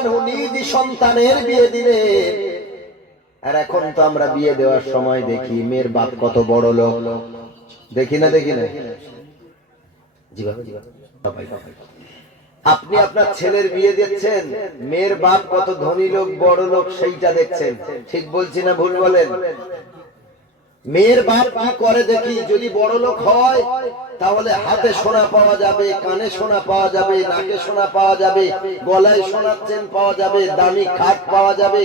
আনহু নিজ সন্তানের বিয়ে দিলেন। আর এখন তো আমরা বিয়ে দেওয়ার সময় দেখি মেয়ের বাপ কত বড় লোক, দেখি না? জি বাবা, আপনি আপনার ছেলের বিয়ে দিচ্ছেন, মেয়ের বাপ কত ধনী লোক, বড় লোক, সেইটা দেখছেন। ঠিক বলছি না ভুল বলেন? মেয়ের বাপ কি করে দেখি, যদি বড় লোক হয় তাহলে হাতে সোনা পাওয়া যাবে, কানে সোনা পাওয়া যাবে, নাকে সোনা পাওয়া যাবে, গলায় সোনার চেন পাওয়া যাবে, দামি খাট পাওয়া যাবে,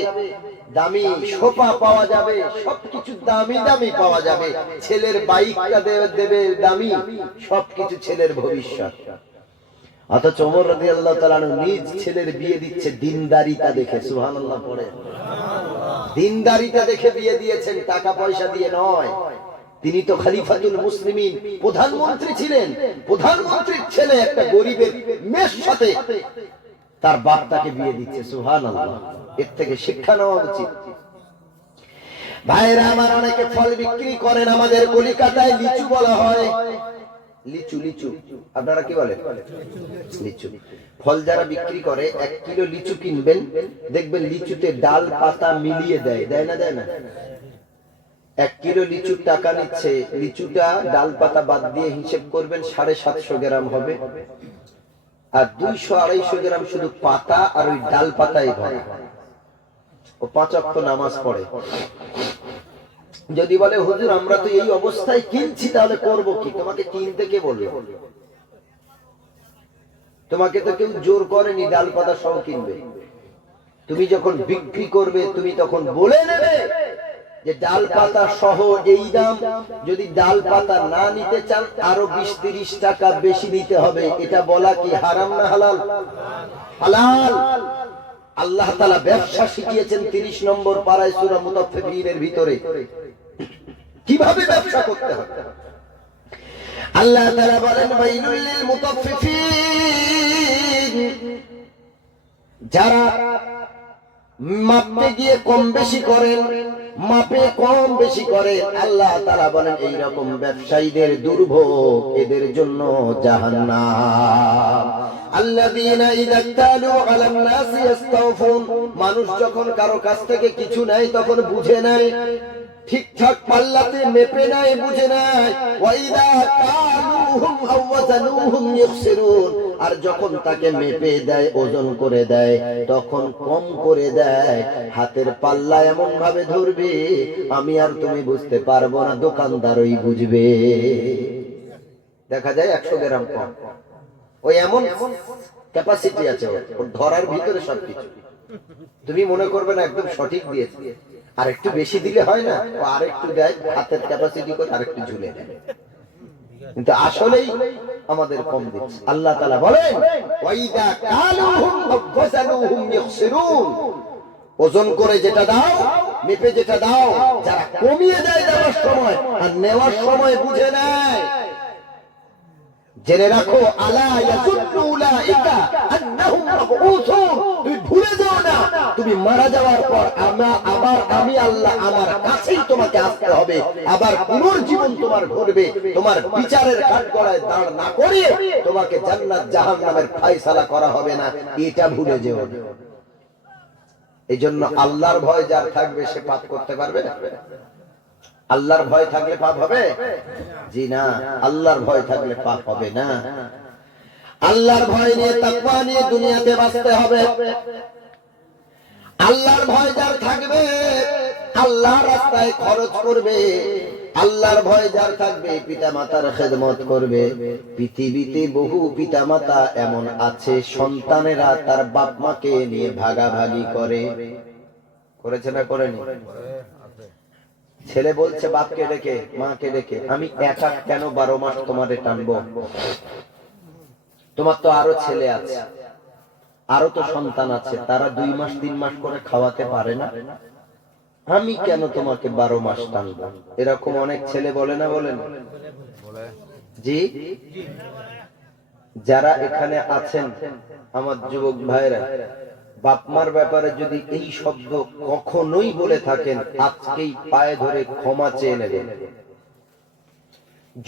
দামি সোফা পাওয়া যাবে, সবকিছু দামি দামি পাওয়া যাবে। ছেলের বাইকটা দেবে দামি, সবকিছু ছেলের ভবিষ্যৎ। অথচ ওমর রাদিয়াল্লাহু তাআলা নিজ ছেলের বিয়ে দিচ্ছে দিনদারিতা দেখে। সুবহানাল্লাহ পড়ে। দিনদারিতা দেখে বিয়ে দিয়েছেন, টাকা পয়সা দিয়ে নয়। তিনি তো খলিফাতুল মুসলিমিন, প্রধানমন্ত্রী ছিলেন। প্রধানমন্ত্রীর ছেলে একটা গরিবের মেয়ের সাথে তার বাপ তাকে বিয়ে দিচ্ছে। সুবহানাল্লাহ। এর থেকে শিক্ষা নেওয়া উচিত। ভাইরা আমার, অনেকে ফল বিক্রি করেন। আমাদের কলিকাতায় লিচু বলা হয়। লিচু, আপনারা কি বলেন? লিচু ফল যারা বিক্রি করে, 1 কিলো লিচু কিনবেন, দেখবেন লিচুতে ডাল পাতা মিলিয়ে দেয় না? 1 কিলো লিচুর টাকা নিচ্ছে, লিচুটা ডাল পাতা বাদ দিয়ে হিসেব করবেন 750 গ্রাম হবে, আর 200-250 গ্রাম শুধু পাতা আর ওই ডাল পাতাই ভরা। ও 5 ওয়াক্ত নামাজ পড়ে। যদি বলে হুজুর আমরা তো এই অবস্থায় কিনছি, তাহলে করব কি? তোমাকে কিনতে কে বলবে? তোমাকে তো কেউ জোর করেনি ডাল পাতা সহ কিনবে। তুমি যখন বিক্রি করবে, তুমি তখন বলে নেবে যে ডাল পাতা সহ এই দাম। যদি ডাল পাতা না নিতে চান, আরো 20-30 টাকা বেশি দিতে হবে। এটা বলা কি হারাম না হালাল? হালাল। আল্লাহ তাআলা ব্যবসা শিখিয়েছেন 30 নম্বর পারায় সূরা মুতাফফিফিনের ভিতরে কিভাবে ব্যবসা করতে হবে। আল্লাহ তাআলা বলেন ওয়াইলুল লিল মুতাফফিফিন, যারা মাপতে গিয়ে কম বেশি করেন, মাপে কম বেশি করেন, আল্লাহ তাআলা বলেন এই রকম ব্যবসায়ীদের দুর্ভোগ, এদের জন্য জাহান্নাম। আল্লাযীনা ইযা তালু আলান নাসি ইস্তাওফুন, মানুষ যখন কারো কাছ থেকে কিছু নেয় তখন বুঝে নেয়, ঠিকঠাক পাল্লাতে মেপে নেয়, বুঝে নেয়। ওয়া ইযা কালুহুম আও ওয়াজানুহুম ইখসিরুন, আর যখন তাকে মেপে দেয়, ওজন করে দেয়, তখন কম করে দেয়। হাতের পাল্লা এমন ভাবে ধরবে আমি আর তুমি বুঝতে পারবো না, দোকানদারই বুঝবে। দেখা যায় 100 গ্রাম কম, ওই এমন ক্যাপাসিটি আছে ওর ধরার ভিতরে সবকিছু। তুমি মনে করবে না একদম সঠিক দিয়েছে, আর একটু বেশি দিলে হয় না, ও আরেকটু দেয়, হাতের ক্যাপাসিটি করে আরেকটু ঝুলে দেয়, কিন্তু আসলেই আমাদের কম দিচ্ছে। আল্লাহ তাআলা বলেন ওয়াইদা কালুহুম ওয়াজানুহুম ইখসিরুন, ওজন করে যেটা দাও, মেপে যেটা দাও, যারা কমিয়ে দেয় দেওয়ার সময় আর নেওয়ার সময় বুঝে নেয়, জেনে রাখো আলা ইয়াযুন্নু উলাইকা আন্নাহুম মাবউসুন, তুমি ভুলে যাও না তুমি মারা যাওয়ার পর আমি আল্লাহ আমার কাছেই তোমাকে আসতে হবে, আবার পুনর্জীবন তোমার ঘটবে, তোমার বিচারের কাঠগড়ায় দাঁড় না করে তোমাকে জান্নাত জাহান্নামের ফয়সালা করা হবে না, এটা ভুলে যেও না। এই জন্য আল্লাহর ভয় যার থাকবে সে পাপ করতে পারবে না। আল্লাহর ভয় থাকলে পাপ হবে? জি না, আল্লাহর ভয় থাকলে পাপ হবে না। আল্লাহর ভয় নিয়ে, তাকওয়া নিয়ে দুনিয়াতে বাঁচতে হবে। আল্লাহর ভয় যার থাকবে, আল্লাহর রাস্তায় খরচ করবে। আল্লাহর ভয় যার থাকবে, পিতামাতার খেদমত করবে। পৃথিবীতে বহু পিতামাতা এমন আছে, সন্তানেরা তার বাপ মাকে নিয়ে ভাগাভাগি করেছে না করেনি? ছেলে বলছে বাপকে ডেকে, মাকে ডেকে, আমি একা কেন 12 মাস তোমারে টানবো? তোমার তো আরো ছেলে আছে, আরো তো সন্তান আছে, তারা 2 মাস 3 মাস করে খাওয়াতে পারে না, আমি কেন তোমাকে 12 মাস টানবো? এরকম অনেক ছেলে বলে না? বলেন জি। যারা এখানে আছেন আমার যুবক ভাইরা, বাপমার ব্যাপারে যদি এই শব্দ কখনোই বলে থাকেন, আজকেই পায়ে ধরে ক্ষমা চেয়ে নেবেন।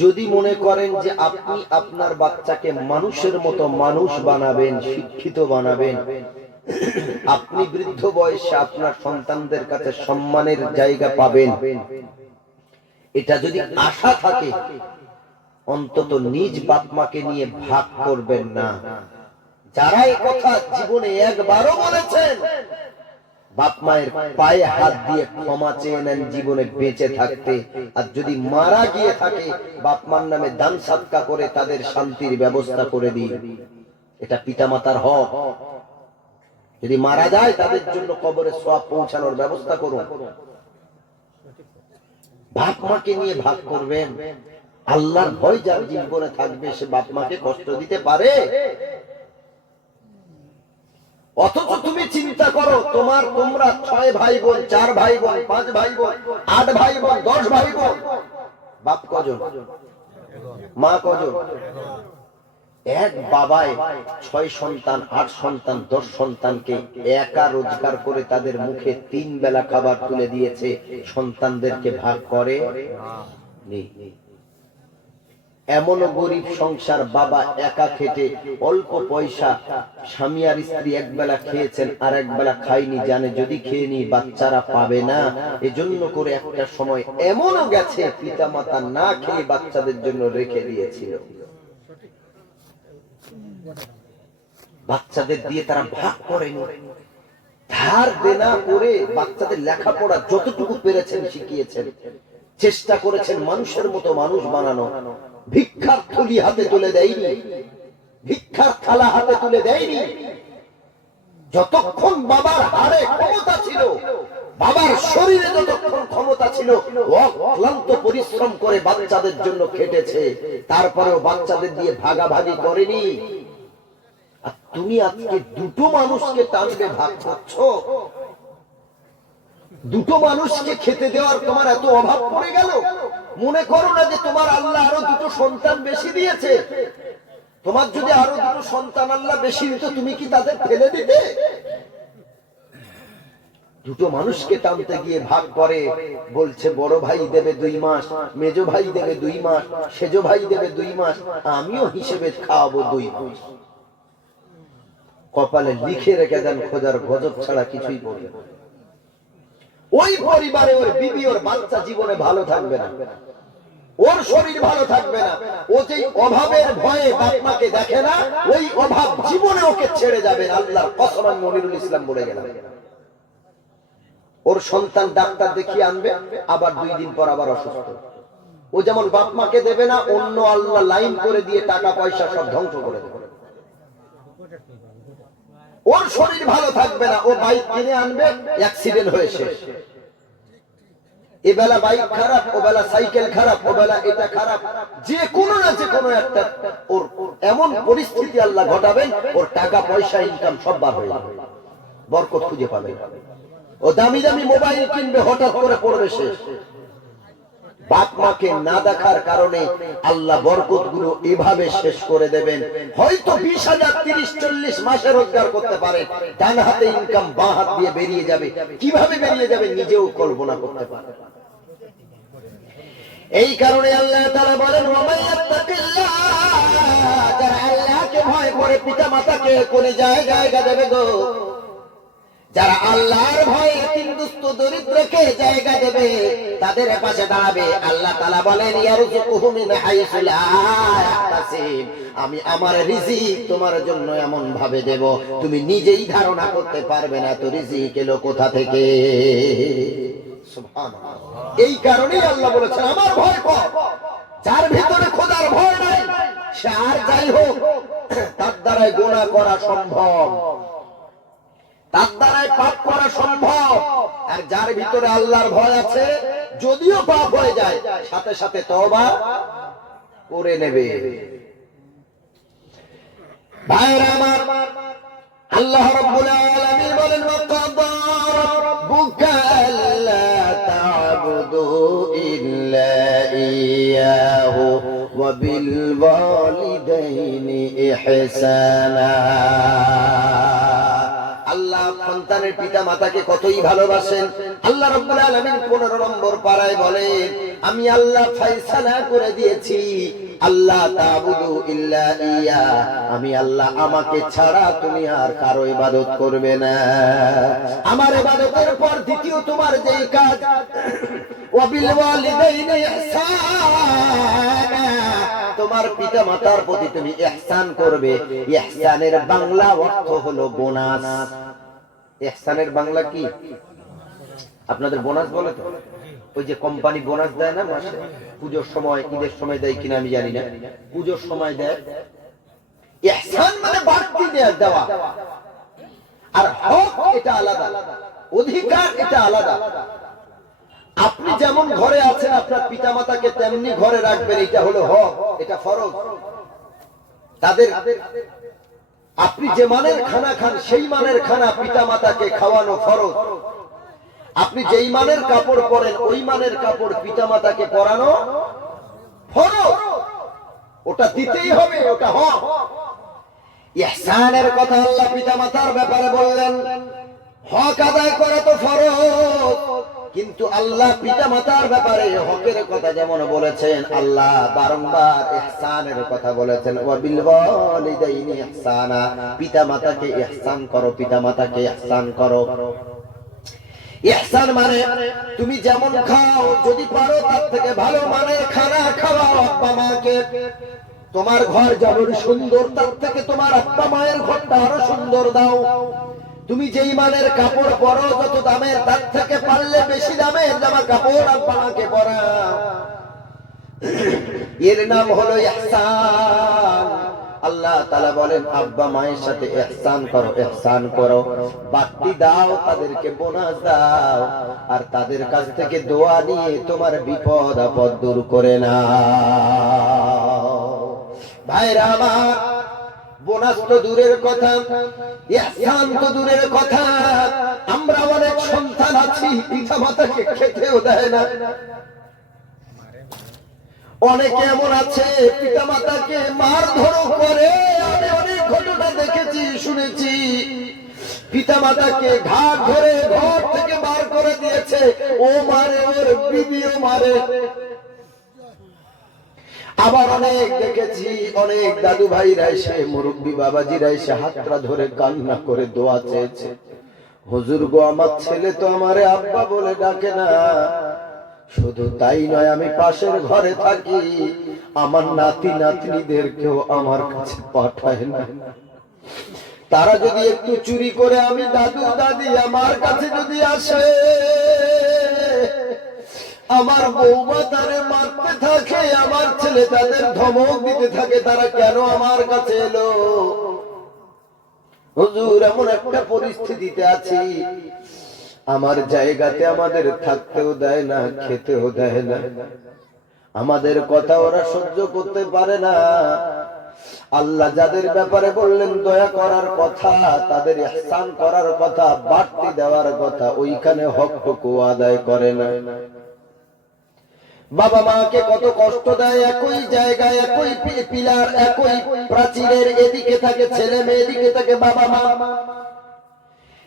যদি মনে করেন যে আপনি আপনার বাচ্চাকে মানুষের মতো মানুষ বানাবেন, শিক্ষিত বানাবেন, আপনি বৃদ্ধ বয়সে আপনার সন্তানদের কাছে সম্মানের জায়গা পাবেন, এটা যদি আশা থাকে, অন্তত নিজ বাপ মাকে নিয়ে ভাগ করবেন না। যারা এই কথা জীবনে একবারও বলেছেন, বাপ মায়ের পায়ে হাত দিয়ে ক্ষমা চেয়ে নেন জীবনে বেঁচে থাকতে। আর যদি মারা গিয়ে থাকে, বাপ মার নামে দান সাদকা করে তাদের শান্তির ব্যবস্থা করে দিন। এটা পিতামাতার হক। যদি মারা যায়, তাদের জন্য কবরে সওয়াব পৌঁছানোর ব্যবস্থা করুন। বাপ মাকে নিয়ে ভাগ করবেন, আল্লাহর ভয় যার জীবনে থাকবে সে বাপ মাকে কষ্ট দিতে পারে? অথচ তুমি চিন্তা করো, তোমরা 6 ভাই বোন, 4 ভাই বোন, 5 ভাই বোন, 8 ভাই বোন, 10 ভাই বোন, বাপ কজন, মা কজন? এক বাবায় 6 সন্তান, 8 সন্তান, 10 সন্তানকে একা রোজগার করে তাদের মুখে 3 বেলা খাবার তুলে দিয়েছে, সন্তানদেরকে ভাগ করে নেই। এমন গরিব সংসার, বাবা একা খেটে অল্প পয়সা, স্বামী আর স্ত্রী একবেলা খেয়েছেন আর একবেলা খাইনি, জানে যদি খেয়ে নি বাচ্চারা পাবে না, এজন্য করে একটা সময় এমনও গেছে পিতা মাতা না খেয়ে বাচ্চাদের জন্য রেখে দিয়েছিল। বাচ্চাদের দিয়ে তারা ভাগ করেনি, ধার দেনা করে বাচ্চাদের লেখাপড়া যতটুকু পেরেছেন শিখিয়েছেন, চেষ্টা করেছেন মানুষের মতো মানুষ বানানো। ভিক্ষার থলি হাতে তুলে দেয়নি, ভিক্ষার থালা হাতে তুলে দেয়নি। যতক্ষণ বাবার হাড়ে ক্ষমতা ছিল, বাবার শরীরে যতক্ষণ ক্ষমতা ছিল, অক্লান্ত পরিশ্রম করে বাচ্চাদের জন্য খেটেছে। তারপরেও বাচ্চাদের দিয়ে ভাগাভাগি করেনি। আর তুমি আজকে দুটো মানুষকে টানবে ভাগ করছো। দুটো মানুষকে খেতে দেওয়ার তোমার এত অভাব পড়ে গেল। মনে করো না যে তোমার আল্লাহ আরো দুটো সন্তান বেশি দিয়েছে। তোমার যদি আরো দুটো সন্তান আল্লাহ বেশি দিত, তুমি কি তাদের ফেলে দিতে? দুটো মানুষকে টানতে গিয়ে ভাগ করে বলছে, বড় ভাই দেবে 2 মাস, মেজো ভাই দেবে 2 মাস, সেজো ভাই দেবে 2 মাস, আমিও হিসেবে খাওয়াবো 2 মাস। কপালে লিখে রেখে দেন, খোদার গজব ছাড়া কিছুই বলবে না। ওই পরিবারে ওর বিবি, ওর বাচ্চা জীবনে ভালো থাকবে না, ওর শরীর ভালো থাকবে না। ও যে অভাবের ভয়ে বাপ মাকে দেখে না, ওই অভাব জীবনে ওকে ছেড়ে যাবে। আল্লাহর কসম, আমি মনিরুল ইসলাম বলে গেলাম। ওর সন্তান ডাক্তার দেখিয়ে আনবে, আবার 2 দিন পর আবার অসুস্থ। ও যেমন বাপ মাকে দেবে না, অন্য আল্লাহ লাইন করে দিয়ে টাকা পয়সা সব ধ্বংস করে দেবে। ওর শরীর ভালো থাকবে না, ও বাইক কিনে আনবে, অ্যাক্সিডেন্ট হয়ে শেষ। এবেলা বাইক খারাপ, ও বেলা সাইকেল খারাপ, ও বেলা এটা খারাপ, যে কোনো না যে কোনো একটা ওর এমন পরিস্থিতি আল্লাহ ঘটাবেন, ওর টাকা পয়সা ইনকাম সব বার হয়ে যাবে, বরকত খুঁজে পাবে। ও দামি দামি মোবাইল কিনবে, হঠাৎ করে পড়বে শেষ। বাপ মাকে না দেখার কারণে আল্লাহ বরকত গুলো এভাবে শেষ করে দেবেন। হয়তো 20,000, 30, 40 মাসে রোজগার করতে পারে, ডান হাতে ইনকাম বাঁ হাত দিয়ে বেরিয়ে যাবে। কিভাবে বেরিয়ে যাবে নিজেও কল্পনা করতে পারে। এই কারণে আল্লাহ তাআলা বলেন, ওয়ামাইয়াত্তাকিল্লাহ, যারা আল্লাহকে ভয় করে পিতা মাতাকে কোন জায়গা দেবে গো। যারা আল্লাহর ভয়ে এতিম দুস্থ দরিদ্রকে জায়গা দেবে, তাদের পাশে দাঁড়াবে, আল্লাহ তাআলা বলেন, ইয়ারযুকুহু মিন হাইসু লা ইয়াহতাসিব, আমি আমার রিজিক তোমার জন্য এমন ভাবে দেব, তুমি নিজেই ধারণা করতে পারবে না তো রিজিক এলো কোথা থেকে। সুবহানাল্লাহ। এই কারণেই আল্লাহ বলেছেন, আমার ভয় কর। যার ভিতরে খোদার ভয় নাই, সে আর যাই হোক তার দ্বারাই গুনাহ করা সম্ভব, তার দ্বারাই পাপ করা সম্ভব। আর যার ভিতরে আল্লাহর ভয় আছে, যদিও পাপ হয়ে যায়, সাথে সাথে তওবা করে নেবে। ভাইরা আমার, আল্লাহ রাব্বুল আলামিন বলেন, ওয়াকাদা রাব্বুকা আল্লা তা'বুদু ইল্লা ইয়্যাহু ওয়া বিল ওয়ালিদাইনি ইহসানা। আল্লাহ সন্তানের সন্তানের পিতা মাতাকে কতই ভালোবাসেন। আল্লাহ রাব্বুল আলামিন 15 নম্বর পারায় বলেন, আমি আল্লাহ ফয়সালা করে দিয়েছি, আল্লাহ তা'বুদু ইল্লা ইয়া, আমি আল্লাহ আমাকে ছাড়া তুমি আর কারো ইবাদত করবে না। আমার ইবাদতের পর দ্বিতীয় তোমার যেই কাজ, ওয়াবিল ওয়ালিদাইনি ইহসানা, তোমার পিতা মাতার প্রতি তুমি ইহসান করবে। ইহসানের বাংলা অর্থ হলো বোনাস। ইহসানের বাংলা কি? আপনাদের বোনাস বলে তো? ওই যে কোম্পানি বোনাস দেয় না মাসে, পূজোর সময়, ঈদের সময় দেয় কিনা আমি জানি না, পূজোর সময় দেয়। ইহসান মানে বাড়তি দেওয়া, আর হক এটা আলাদা, অধিকার এটা আলাদা। আপনি যেমন ঘরে আছেন আপনার পিতামাতাকে তেমনি ঘরে রাখবেন, এটা হলো হক, এটা ফরজ। তাদের আপনি যে মানের খানা খান সেই মানের খানা পিতামাতাকে খাওয়ানো ফরজ। আপনি যেই মানের কাপড় পরেন ওই মানের কাপড় পিতামাতাকে পরানো ফরজ, ওটা দিতেই হবে, ওটা হক। ইহসানের কথা আল্লাহ পিতামাতার ব্যাপারে বললেন, হক আদায় করা তো ফরজ, কিন্তু আল্লাহ পিতামাতার ব্যাপারে হকের কথা যেমন বলেছেন, আল্লাহ বারংবার ইহসানের কথা বলেছেন, ওয়াবিল ওয়ালিদাইনি ইহসানা, পিতামাতাকে ইহসান করো, পিতামাতাকে ইহসান করো। ইহসান মানে তুমি যেমন খাও, যদি পারো তার থেকে ভালো মানের খানা খাওয়াও আব্বা মাকে। তোমার ঘর যেমন সুন্দর তার থেকে তোমার আব্বা মায়ের ঘরটা আরো সুন্দর দাও। তুমি যেই মানের কাপড় পরো, যত দামের তার থেকে পারলে বেশি দামের জামা কাপড় আব্বা মাকে পরাও। এর নাম হলো ইহসান। আল্লাহ তাআলা বলেন, আব্বা মায়ের সাথে ইহসান করো, ইহসান করো, বাড়তি দাও, তাদেরকে বোনাস দাও, আর তাদের কাছ থেকে দোয়া নিয়ে তোমার বিপদ আপদ দূর করে নাও। ভাইরা আমার, বোনাস তো দূরের কথা, ইহসান তো দূরের কথা, আমরা অনেক সন্তান আছি পিতা মাতাকে খেতেও দেয় না। অনেকে এমন আছে পিতা মাতাকে মারধর করে। আমি অনেক ঘটনা দেখেছি, শুনেছি, পিতা মাতাকে ঘাট ধরে ঘর থেকে বার করে দিয়েছে, ও মারে, ওর বিবিও মারে। আবার অনেক দেখেছি, অনেক দাদু ভাইরা এসে, মুরব্বী বাবাজিরা এসে হাতটা ধরে কান্না করে দোয়া চেয়েছে, হুজুর গো, আমার ছেলে তো আমারে আব্বা বলে ডাকে না। শুধু তাই নয়, আমি পাশের ঘরে থাকি, আমার নাতি নাতনিদেরকেও আমার কাছে পাঠায় না। তারা যদি একটু চুরি করে, আমি দাদু দাদি আমার কাছে যদি আসে, আমার বৌমা তারে মারতে থাকে, আমার ছেলে তাদের ধমক দিতে থাকে, তারা কেন আমার কাছে এলো? হুজুর, এমন একটা পরিস্থিতিতে আছি, আমার জায়গাতে আমাদের থাকতেও দেয় না, খেতেও দেয় না, আমাদের কথা ওরা সহ্য করতে পারে না। আল্লাহ যাদের ব্যাপারে বললেন দয়া করার কথা, তাদের ইহসান করার কথা, বাড়তি দেওয়ার কথা, ওইখানে হকটুকু আদায় করে না। বাবা মাকে কত কষ্ট দেয়, একই জায়গায়, একই পিলার, একই প্রাচীরের এদিকে থাকে ছেলে মেয়ে, এদিকে থাকে বাবা মা।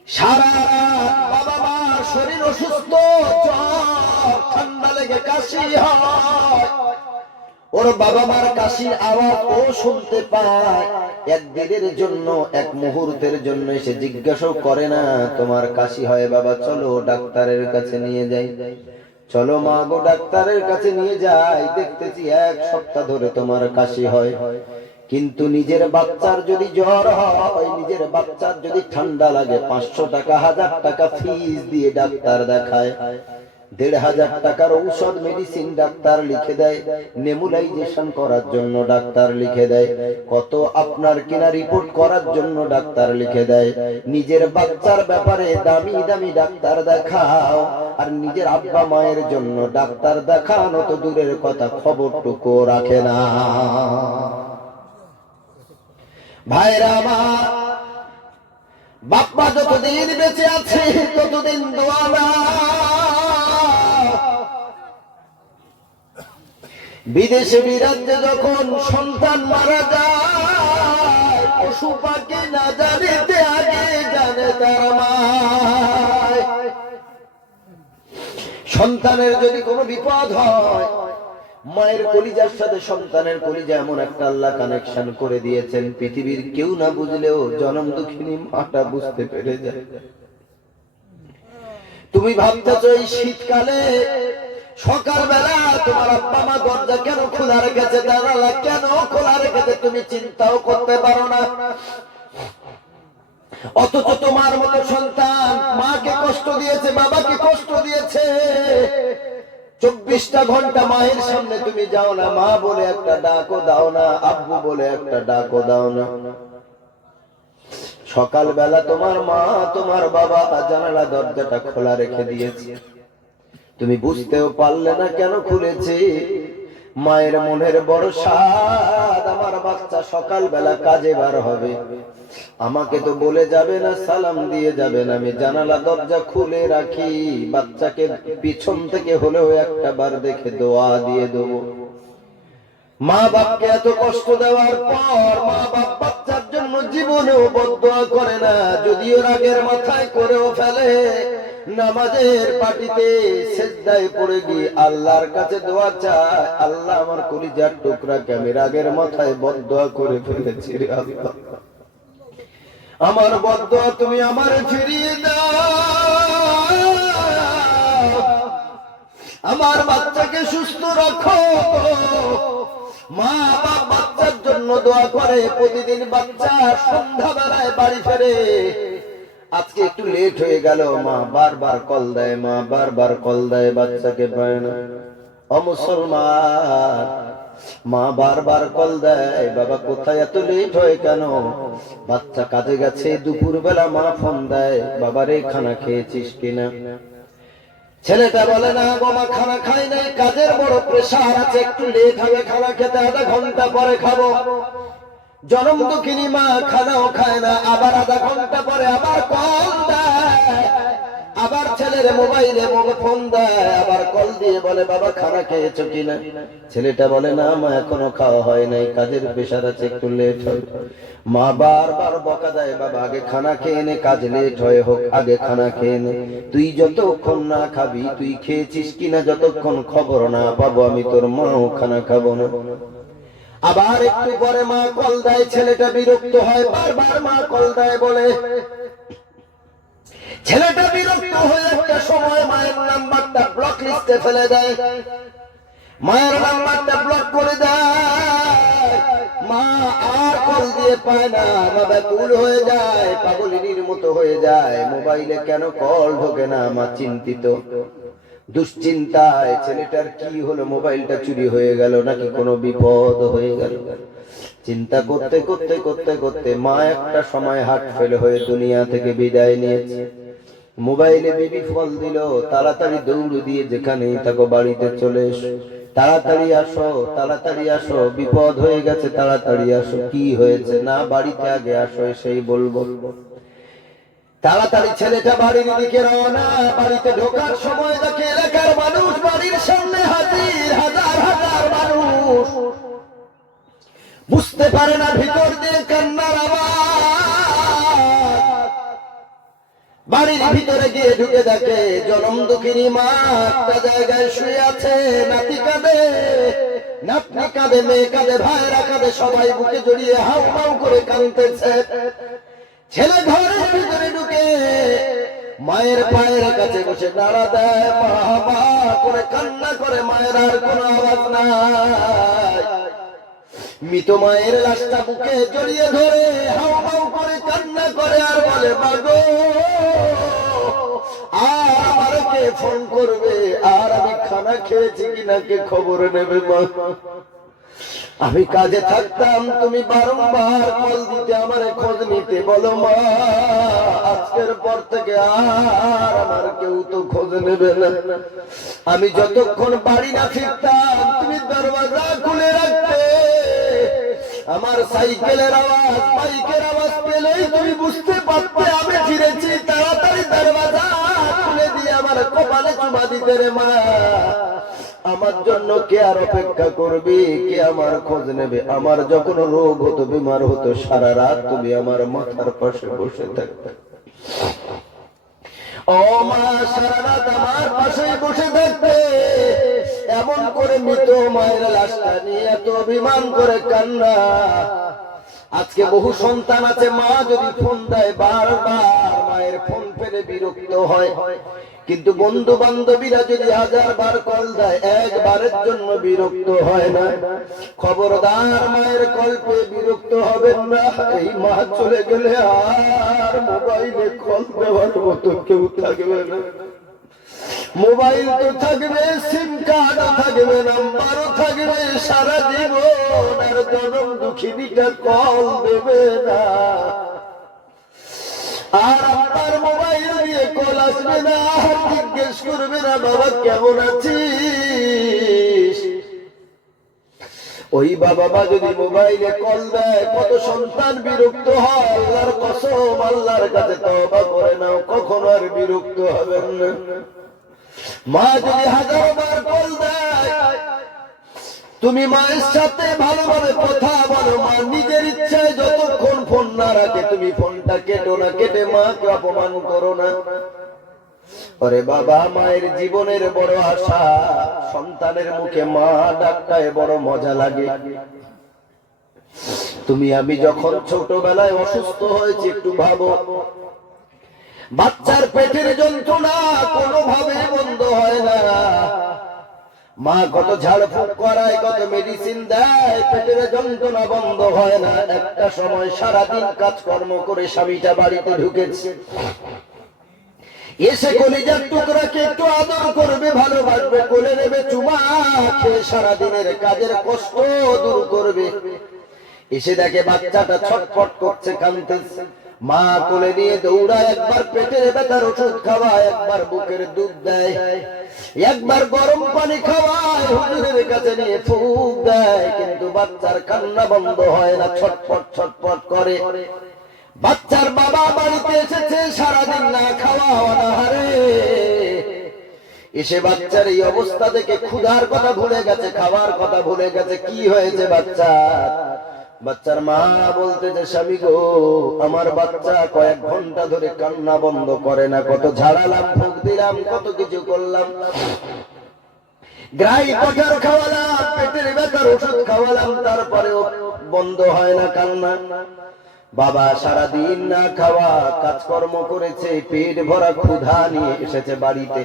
সারা রাত বাবা মার শরীর অসুস্থ, জ্বর, ঠান্ডা লেগে কাশি হয়, ওর বাবা মার কাশির আওয়াজ ও শুনতে পায়। একদিনের জন্য, এক মুহূর্তের জন্য এসে জিজ্ঞাসাও করে না, তোমার কাশি হয় বাবা, চলো ডাক্তারের কাছে নিয়ে যাই, চলো মা গো ডাক্তারের কাছে নিয়ে যাই। দেখতেছি 1 সপ্তাহ ধরে তোমার কাশি হয়। কিন্তু নিজের বাচ্চার যদি জ্বর হয়, নিজের বাচ্চার যদি ঠান্ডা লাগে, 500 টাকা 1000 টাকা ফিস দিয়ে ডাক্তার দেখায়, 1500 টাকার ঔষধ মেডিসিন ডাক্তার লিখে দেয়, নেবুলাইজেশন করার জন্য ডাক্তার লিখে দেয়, কত আপনার কিনা রিপোর্ট করার জন্য ডাক্তার লিখে দেয়। নিজের বাচ্চার ব্যাপারে দামি দামি ডাক্তার দেখাও, আর নিজের আব্বা মায়ের জন্য ডাক্তার দেখানো তো দূরের কথা, খবরটুকু রাখে না। ভাইরা আমার, বাপ্পা যতদিন বেঁচে আছে ততদিন দোয়া না। বিদেশে বিরাজ্যে যখন সন্তান মারা যায়, পশু পাখি না জানিতে আগে জানে তার মা। সন্তানের যদি কোনো বিপদ হয়, মায়ের কলিজার সাথে সন্তানের কলিজা এমন একটা আল্লাহ কানেকশন করে দিয়েছেন, পৃথিবীর কেউ না বুঝলেও জনম দুঃখিনী মাটা বুঝতে পেরে যায়। তুমি ভাবতেছো এই শীতকালে সকালবেলা তোমার আব্বা মা দরজা কেন খোলা রেখেছে, জানালা কেন খোলা রেখেছে, তুমি চিন্তাও করতে পারো না। অথচ তোমার মতো সন্তান মাকে কষ্ট দিয়েছে, বাবাকে কষ্ট দিয়েছে। 24টা ঘন্টা মায়ের সামনে তুমি যাও না, মা বলে একটা ডাকও দাও না, আব্বু বলে একটা ডাকও দাও না। সকালবেলা তোমার মা তোমার বাবা জানালা দরজাটা খোলা রেখে দিয়েছে, তুমি বুঝতেও পারলে না কেন খুলেছে। মায়ের মনের বড় সাদ, আমার বাচ্চা সকালবেলা কাজে বার হবে, আমাকে তো বলে যাবে না, সালাম দিয়ে যাবে না, আমি জানালা দরজা খুলে রাখি, বাচ্চাকে পিছন থেকে হলেও একটা বার দেখে দোয়া দিয়ে দেবো। মা বাপকে এত কষ্ট দেওয়ার পর মা বাপ বাচ্চার জন্য জীবনেও বদদোয়া করে না, যদিও রাগের মাথায় করেও ফেলে। নামাজের পাটিতে সেজদায় পড়ে গিয়ে আল্লাহর কাছে দোয়া চায়, আল্লাহ আমার কলিজার টুকরাকে আমি রাগের মাথায় বদদোয়া করে ফেলেছি রে আল্লাহ, আমার বদদোয়া তুমি আমারে ফিরিয়ে দাও, আমার বাচ্চাকে সুস্থ রাখো। মা বাপ বাচ্চার জন্য দোয়া করে, প্রতিদিন বাচ্চা সন্ধ্যাবেলায় বাড়ি ফেরে। আজকে একটু লেট হয়ে গেল, মা বারবার কল দেয়, মা বারবার কল দেয়, বাচ্চাকে পায় না। অমুসলমান, মা বারবার কল দেয়, বাবা কোথায়, এত লেট হয় কেন? বাচ্চা কাজে গেছে। দুপুর বেলা মা ফোন দেয়, বাবা রে খানা খেয়েছিস কিনা? ছেলেটা বলে না বাবা খানা খাই নাই, কাজের বড় প্রেসার আছে, একটু লেট হবে খানা খেতে, আধা ঘন্টা পরে খাবো। জনম দুঃখিনী মা খানাও খায় না, আবার আধা ঘন্টা পরে আবার কল দেয়, আবার ছেলের মোবাইলে ফোন দেয়, আবার কল দিয়ে বলে বাবা খানা খেয়েছো কিনা? ছেলেটা বলে না মা এখনো খাওয়া হয় নাই, কাজের প্রেসার আছে, একটু লেট হবে। মা বারবার বকা দেয়, বাবা আগে খানা খেয়ে নে, কাজ লেট হয়ে হোক, আগে খানা খেয়ে নে। তুই যতক্ষণ না খাবি, তুই খেয়েছিস কিনা যতক্ষণ খবর না পাবো, আমি তোর মাও খানা খাবো না। আবার একটু পরে মা কল দেয়, ছেলেটা বিরক্ত হয়, বারবার মা কল দেয় বলে। ছেলেটা বিরক্ত হয়ে একটা সময় মায়ের নাম্বারটা ব্লক লিস্টে ফেলে দেয়, মায়ের নাম্বারটা ব্লক করে দেয়। মা আর কল দিয়ে পায় না, মা ব্যাকুল হয়ে যায়, পাগলিনীর মতো হয়ে যায়, মোবাইলে কেন কল ঢোকে না, মা চিন্তিত, দুশ্চিন্তায়। ছেলেটার কি হলো, মোবাইলটা চুরি হয়ে গেল নাকি কোনো বিপদ হয়ে গেল? চিন্তা করতে করতে করতে করতে মা একটা সময় হার্ট ফেল হয়ে দুনিয়া থেকে বিদায় নিয়েছে। মোবাইলে বিবি ফল দিল, তাড়াতাড়ি দৌড় দিয়ে যেখানেই থাকো বাড়িতে চলে এসো, তাড়াতাড়ি আসো, তাড়াতাড়ি আসো, বিপদ হয়ে গেছে, তাড়াতাড়ি আসো। কি হয়েছে? না বাড়িতে আগে আসো, সেই বলবো। তাড়াতাড়ি ছেলেটা বাড়ির দিকে রওনা। বাড়িতে ঢোকার সময় দেখে এলাকার মানুষ বাড়ির সামনে হাজির, হাজার হাজার মানুষ। বুঝতে পারে না ভিতর দিয়ে কান্নার আওয়াজ। বাড়ির ভিতরে গিয়ে ঢুকে দেখে জনম দুঃখিনী মা একটা জায়গায় শুয়ে আছে, নাতি কাঁদে, নাতনি কাঁদে, মেয়ে কাঁদে, ভাইরা কাঁদে, সবাই বুকে জড়িয়ে হাউ হাউ করে কাঁদতেছে। ছেলে ঘরের ভিতরে ঢুকে মায়ের পায়ের কাছে বসে নাড়া দেয়, মা মা করে কান্না করে, মায়ের আর কোনো আওয়াজ নাই। মৃত মায়ের লাশটা বুকে জড়িয়ে ধরে হাউ হাউ করে কান্না করে আর বলে, মাগো আর আমার কে ফোন করবে, আর আমি খানা খেয়েছি কিনা কে খবর নেবে? মা আমি কাজে থাকতাম, তুমি বারংবার কল দিতে, আমার খোঁজ নিতে, বলো মা আজকের পর থেকে আর আমার কেউ তো খোঁজ নেবে না। আমি যতক্ষণ বাড়ি না ফিরতাম তুমি দরওয়াজা খুলে রাখতে, আমার সাইকেলের আওয়াজ, বাইকের আওয়াজ পেলেই তুমি বুঝতে পারতে আমি ফিরেছি। তাড়াতাড়ি দরওয়াজা খুলে দিয়ে আমার কপালে চুমা দিতে রে মা। আমার জন্য কে আর অপেক্ষা করবি, কে আমার খোঁজ নেবে? আমার যখন রোগ হতো, বিমার হতো, সারা রাত তুমি আমার মাথার পাশে বসে থাকতে। ও মা সারা রাত আমার পাশেই বসে থাকতে, এমন করে মৃত মায়ের লাশটা নিয়ে এত অভিমান করে কান্না। আজকে বহু সন্তান আছে, মা যদি ফোন দেয় বারবার মায়ের ফোন পেলে বিরক্ত হয়, কিন্তু বন্ধু বান্ধবীরা যদি 1000 বার কল দেয় একবারের জন্য বিরক্ত হয় না। খবরদার মায়ের কল পেয়ে বিরক্ত হবেন না। এই মা চলে গেলে আর মোবাইলে কল দেওয়ার মতো কেউ থাকবে না। মোবাইল তো থাকবে, সিম কার্ডও থাকবে, নাম্বারও থাকবে, সারা জীবন আর জনম দুঃখিনীটা কল দেবে না। আর আপনার মোবাইল দিয়ে কল আসবে না, জিজ্ঞেস করবে না বাবা কেমন আছিস। ওই বাবা মা যদি মোবাইলে কল দেয় কত সন্তান বিরক্ত হয়। আল্লাহর কসম, আল্লাহর কাছে তওবা করে নাও, কখনো আর বিরক্ত হবেন না। মা যদি 1000 বার কল দেয়, তুমি মায়ের সাথে ভালোভাবে কথা বলো। মা নিজের ইচ্ছায় যতক্ষণ ফোন না রাখে তুমি ফোনটা কেটো না, কেটে মাকে অপমান করো না। ওরে বাবা, মায়ের জীবনের বড় আশা, সন্তানের মুখে মা ডাকটায় বড় মজা লাগে। তুমি আমি যখন ছোটবেলায় অসুস্থ হয়েছি একটু ভাবো, বাচ্চার পেটের যন্ত্রণা কোনোভাবে বন্ধ হয় না। মা কত ঝাড়ফুঁক করায়, কত মেডিসিন দেয়, পেটের যন্ত্রণা বন্ধ হয় না। একটা সময় সারাদিন কাজকর্ম করে স্বামীটা বাড়িতে ঢুকেছে, এসে কলিজার টুকরাকে একটু আদর করবে, ভালোবাসবে, কোলে নেবে, চুমা খেয়ে সারাদিনের কাজের কষ্ট দূর করবে। এসে দেখে বাচ্চাটা ছটফট করছে, কাঁদতেছে। মা কোলে নিয়ে দৌড়ায়, একবার পেটের ব্যথার ওষুধ খাওয়ায়, একবার বুকের দুধ দেয়, একবার গরম পানি খাওয়ায়, হুজুরের কাছে নিয়ে ফুঁক দেয়, কিন্তু বাচ্চার কান্না বন্ধ হয় না, ছটফট ছটফট করে। বাচ্চার বাবা বাড়িতে এসেছে, সারাদিন না খাওয়া অনাহারে, এসে বাচ্চার এই অবস্থা দেখে ক্ষুধার কথা ভুলে গেছে, খাওয়ার কথা ভুলে গেছে। কি হয়েছে বাচ্চা? বাচ্চার মা বলতেছে, স্বামী গো, আমার বাচ্চা কয়েক ঘন্টা ধরে কান্না বন্ধ করে না, কত ঝাড়ালাম, ফুঁক দিলাম, কত কিছু করলাম, গ্রাই পাখার খাওয়ালাম, পেটের ব্যথার ওষুধ খাওয়ালাম, তারপরেও বন্ধ হয় না কান্না। বাবা সারাদিন না খাওয়া কাজকর্ম করেছে, পেট ভরা ক্ষুধা নিয়ে এসেছে বাড়িতে।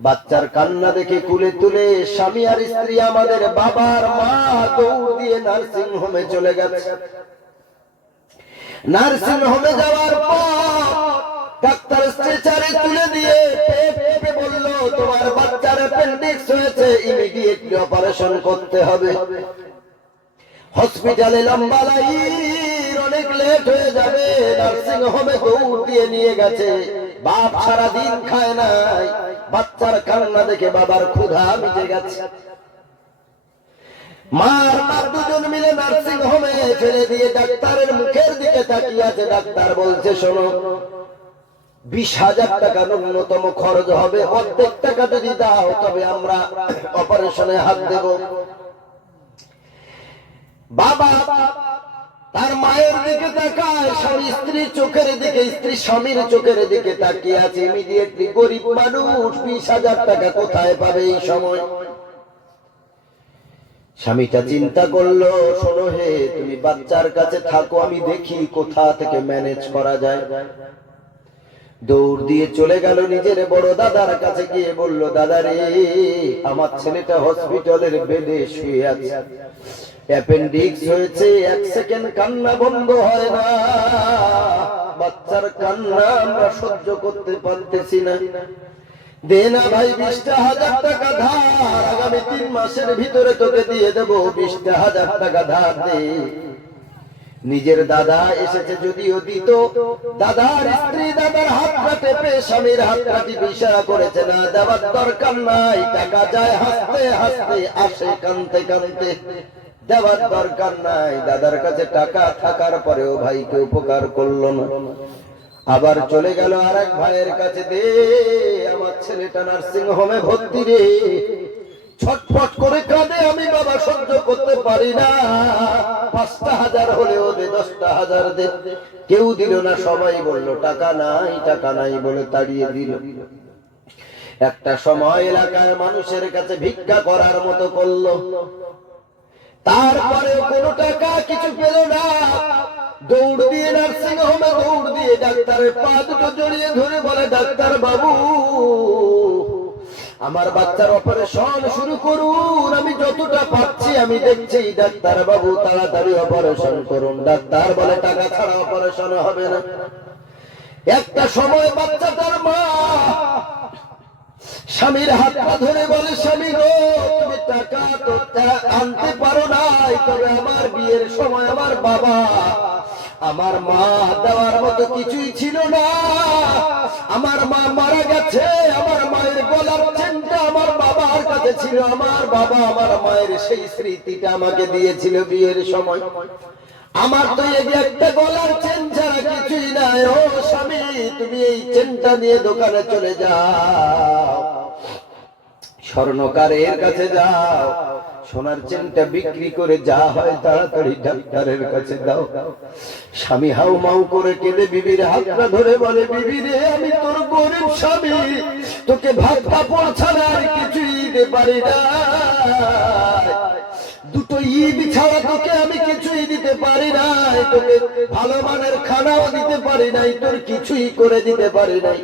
বাচ্চার কান্না দেখে কুলে তুলে স্বামী আর স্ত্রী, আমাদের বাবার মা দৌড় দিয়ে নার্সিং হোমে চলে গেছে। নার্সিং হোমে যাওয়ার পর ডাক্তার স্ট্রেচারে তুলে দিয়ে পেটে বলল, তোমার বাচ্চার অ্যাপেন্ডিক্স হয়েছে, ইমিডিয়েটলি অপারেশন করতে হবে। হসপিটালে লম্বা লাইন, অনেক লেট হয়ে যাবে। নার্সিং হোমে দৌড় দিয়ে নিয়ে গেছে। বাপ সারাদিন খায় নাই, বাচ্চার কান্না দেখে বাবার ক্ষুধা মিটে গেছে। মার বাপ দুজন মিলে নার্সিং হোমে ফেলে দিয়ে ডাক্তারের মুখের দিকে তাকিয়ে আছে। ডাক্তার বলছে, শোনো, 20,000 টাকা ন্যূনতম খরচ হবে, অর্ধেক টাকা যদি দাও তবে আমরা অপারেশনে হাত দেব। বাবা তার মায়ের দিকে তাকায়, স্বামী স্ত্রীর চোখের দিকে, স্ত্রী স্বামীর চোখের দিকে তাকিয়ে আছে। ইমিডিয়েটলি গরিব মানুষ 20,000 টাকা কোথায় পাবে এই সময়? স্বামীটা চিন্তা করলো, শোনো হে, তুমি বাচ্চার কাছে থাকো, আমি দেখি কোথা থেকে ম্যানেজ করা যায়। দৌড় দিয়ে চলে গেল নিজের বড় দাদার কাছে, গিয়ে বলল, দাদা রে, আমার ছেলেটা হসপিটালের বেডে শুয়ে আছে, অ্যাপেন্ডিক্স হয়েছে, 1 সেকেন্ড কান্না বন্ধ হয় না, বাচ্চার কান্না আমরা সহ্য করতে পারতেছি না। দে না ভাই 20,000 টাকা ধার, আগামী 3 মাসের ভিতরে তোকে দিয়ে দেবো, 20,000 টাকা ধার দে। নিজের দাদা এসেছে যদিও দিত, দাদার স্ত্রী দাদার হাতটা টেপে স্বামীর হাতটা টিপে ইশারা করেছে, না দেওয়ার দরকার নাই, টাকা যায় হাসতে হাসতে, আসে কানতে কানতে, দেওয়ার দরকার নাই। দাদার কাছে টাকা থাকার পরেও ভাইকে উপকার করলো না। আবার চলে গেল আরেক ভাইয়ের কাছে, দে, আমার ছেলেটা নার্সিং হোমে ভর্তি রে, ছটফট করে কাঁদে, আমি বাবা সহ্য করতে পারি না, 5,000 হলেও দে, 10,000 দে। কেউ দিল না, সবাই বলল টাকা নাই, টাকা নাই বলে তাড়িয়ে দিল। একটা সময় এলাকার মানুষের কাছে ভিক্ষা করার মতো করলো, তারপরেও কোনো টাকা কিছু পেল না। দৌড় দিয়ে নার্সিং হোমে দৌড় দিয়ে ডাক্তারের পা দুটো জড়িয়ে ধরে বলে, ডাক্তার বাবু আমার বাচ্চার অপারেশন শুরু করুন, আমি যতটা পাচ্ছি আমি দেখছি, ডাক্তার বাবু তাড়াতাড়ি অপারেশন করুন। ডাক্তার বলে টাকা ছাড়া অপারেশন হবে না। একটা সময় বাচ্চাটার মা স্বামীর হাতটা ধরে বলে, স্বামী গো তুমি টাকা তো আনতে পারো নাই, তবে আমার বিয়ের সময় আমার বাবা আমার মা দেওয়ার মতো কিছুই ছিল না, আমার মা মারা গেছে, আমার মায়ের গলার চেনটা আমার বাবার কাছে ছিল, আমার বাবা আমার মায়ের সেই স্মৃতিটা আমাকে দিয়েছিল বিয়ের সময়, আমার তো এই একটা গলার চেন ছাড়া কিছুই নাই। ও স্বামী তুমি এই চেনটা নিয়ে দোকানে চলে যাও, স্বর্ণকারের কাছে যাও, সোনার চেনটা বিক্রি করে যা হয় তাড়াতাড়ি ডাক্তারের কাছে দাও। স্বামী হাউ মাউ করে কেঁদে বিবির হাতটা ধরে বলে, বিবি রে আমি তোর গরিব স্বামী, তোকে ভাত কাপড় ছাড়া আর কিছুই দিতে পারি না, দুটো ঈদ ছাড়া তোকে আমি কিছুই দিতে পারি নাই, তোকে ভালো মানের খানাও দিতে পারি নাই, তোর কিছুই করে দিতে পারি নাই,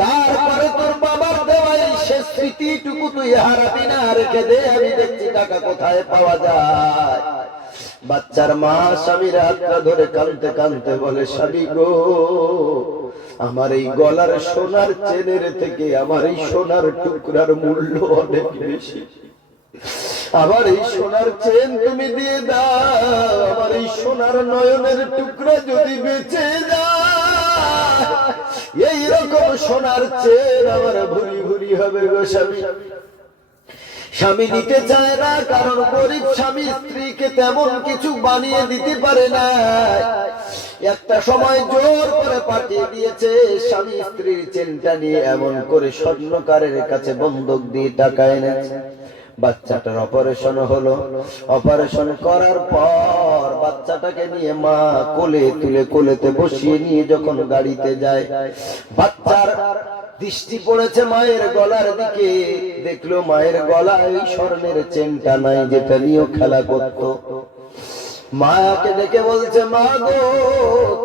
তারপরে তোর বাবার দেওয়া এই শেষ স্মৃতিটুকু তুই হারাবি না, রেখে দে, আমি দেখছি টাকা কোথায় পাওয়া যায়। বাচ্চার মা স্বামীর হাতটা ধরে কাঁদতে কাঁদতে বলে, স্বামী গো আমার এই গলার সোনার চেনের থেকে আমার এই সোনার টুকরার মূল্য অনেক বেশি, আমার এই সোনার চেন তুমি দিয়ে দাও, আমার এই সোনার নয়নের টুকরা যদি বেঁচে যায়, এইরকম সোনার চেন আমার ভুরি ভুরি হবে গো স্বামী। স্বামী দিতে চায় না, কারণ গরিব স্বামী স্ত্রীকে তেমন কিছু বানিয়ে দিতে পারে না। একটা সময় জোর করে পাঠিয়ে দিয়েছে, স্বামী স্ত্রীর চেনটা নিয়ে এমন করে স্বর্ণকারের কাছে বন্ধক দিয়ে টাকা এনেছে। বাচ্চাটার অপারেশন হলো, অপারেশন করার পর বাচ্চাটাকে নিয়ে মা কোলে তুলে কোলেতে বসিয়ে নিয়ে যখন গাড়িতে যায়, বাচ্চার দৃষ্টি পড়েছে মায়ের গলার দিকে, দেখলো মায়ের গলায় স্বর্ণের চেনটা নাই যেটা নিয়ে খেলা করত। মায়াকে ডেকে বলছে, মা গো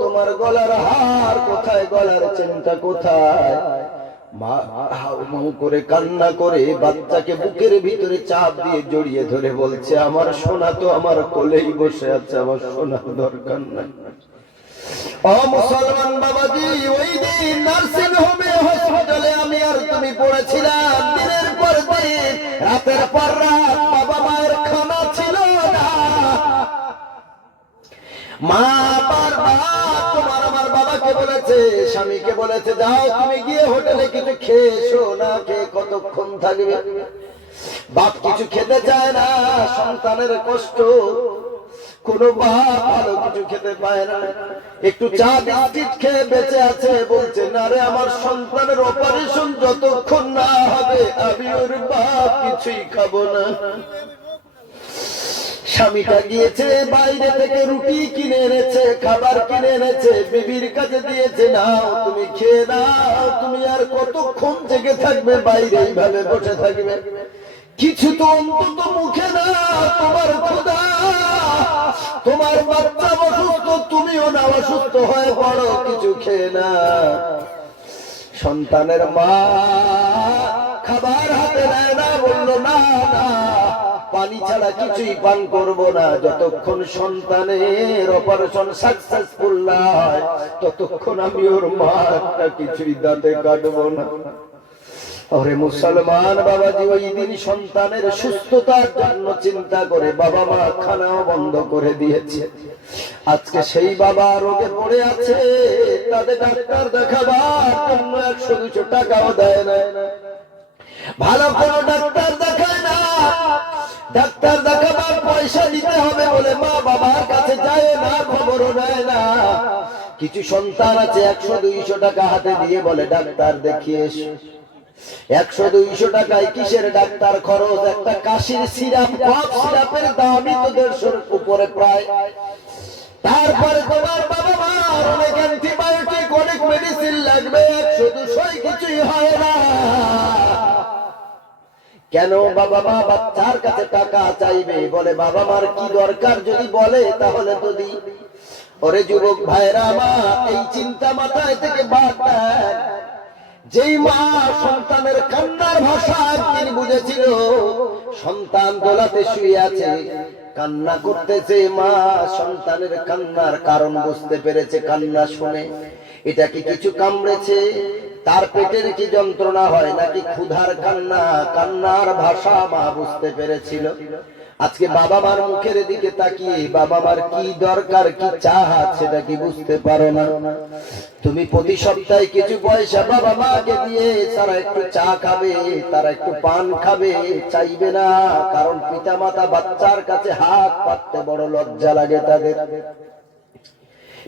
তোমার গলার হার কোথায়, গলার চেনটা কোথায়? মা হাউ মাউ করে কান্না করে বাচ্চাকে বুকের ভিতরে চাপ দিয়ে জড়িয়ে ধরে বলছে, আমার সোনা তো আমার কোলেই বসে আছে, আমার সোনার দরকার নাই। ও মুসলমান বাবাজি, ওই দিন নার্সিং হোমে হসপিটালে আমি আর তুমি পড়েছিলাম, দিনের পর দিন রাতের পর রাত বাবা মায়ের খানা ছিল না, মা বারবার তোমার আমার বাবাকে বলেছে, স্বামীকে বলেছে, যাও তুমি গিয়ে হোটেলে কিছু খেয়ে এসো, না খেয়ে কতক্ষণ থাকবে। বাপ কিছু খেতে চায় না, সন্তানের কষ্ট, কোন বাপ ভালো কিছু খেতে পায় না, একটু চা বিস্কিট খেয়ে বেঁচে আছে, বলছে না রে আমার সন্তানের অপারেশন যতক্ষণ না হবে আমি ওর বাপ কিছুই খাবো না। স্বামীটা গিয়েছে বাইরে থেকে রুটি কিনে এনেছে, খাবার কিনে এনেছে, বিবির কাছে দিয়েছে, নাও তুমি খেয়ে নাও, তুমি আর কতক্ষণ জেগে থাকবে বাইরে এইভাবে বসে থাকবে, কিছু তো অন্তত মুখে না, তোমার খোদা, তোমার বাচ্চা অসুস্থ, তুমিও না অসুস্থ হয়ে পড়ো, কিছু খেয়ে না। সন্তানের মা খাবার হাতে নেয় না, বললো না না পানি ছাড়া কিছুই পান করবো না, যতক্ষণ সন্তানের অপারেশন সাকসেসফুল না হয় ততক্ষণ আমি ওর মাটা কিছুই দাঁতে কাটবো না। ওরে মুসলমান বাবাজি, ওই দিন সন্তানের সুস্থতার জন্য চিন্তা করে বাবা মা খানাও বন্ধ করে দিয়েছে। আজকে সেই বাবা রোগে পড়ে আছে, তাদের ডাক্তার দেখাবার জন্য 100-200 টাকাও দেয় না, ভালো কোনো ডাক্তার দেখায় না, ডাক্তার দেখাবার পয়সা দিতে হবে বলে মা বাবার কাছে যায় না, খবরও নেয় না। কিছু সন্তান আছে 100-200 টাকা হাতে দিয়ে বলে ডাক্তার দেখিয়ে এসো, 100-200 টাকায় কিসের ডাক্তার খরচ? একটা কাশির সিরাপ, কফ সিরাপের দামই তো 150-র উপরে প্রায়। তারপরে তোমার বাবা মার অনেক অ্যান্টিবায়োটিক, অনেক মেডিসিন লাগবে, 100-200 কিছুই হয় না। কেন বাবা মা বাচ্চার কাছে টাকা চাইবে? বলে বাবা মার কি দরকার যদি বলে তাহলে তো দিই। ওরে যুবক ভাইরা আমার, এই চিন্তা মাথায় থেকে বাদ দেন। যেই মা সন্তানের কান্নার ভাষা একদিন বুঝেছিল, সন্তান দোলাতে শুয়ে আছে, কান্না করতেছে, মা সন্তানের কান্নার কারণ বুঝতে পেরেছে। কান্না শুনে এটা কি কিছু কামড়েছে, তার পেটের কি যন্ত্রণা হয়, নাকি ক্ষুধার কান্না? কান্নার ভাষা মা বুঝতে পেরেছিল। আজকে বাবা মার মুখের দিকে তাকিয়ে বাবা মার কি দরকার, কি চাহাত, সেটা কি বুঝতে পারো না? তুমি প্রতি সপ্তাহে কিছু পয়সা বাবা মাকে দিয়ে তারা একটু চা খাবে, তারা একটু পান খাবে, চাইবে না। কারণ পিতা মাতা বাচ্চার কাছে হাত পাততে বড় লজ্জা লাগে তাদের।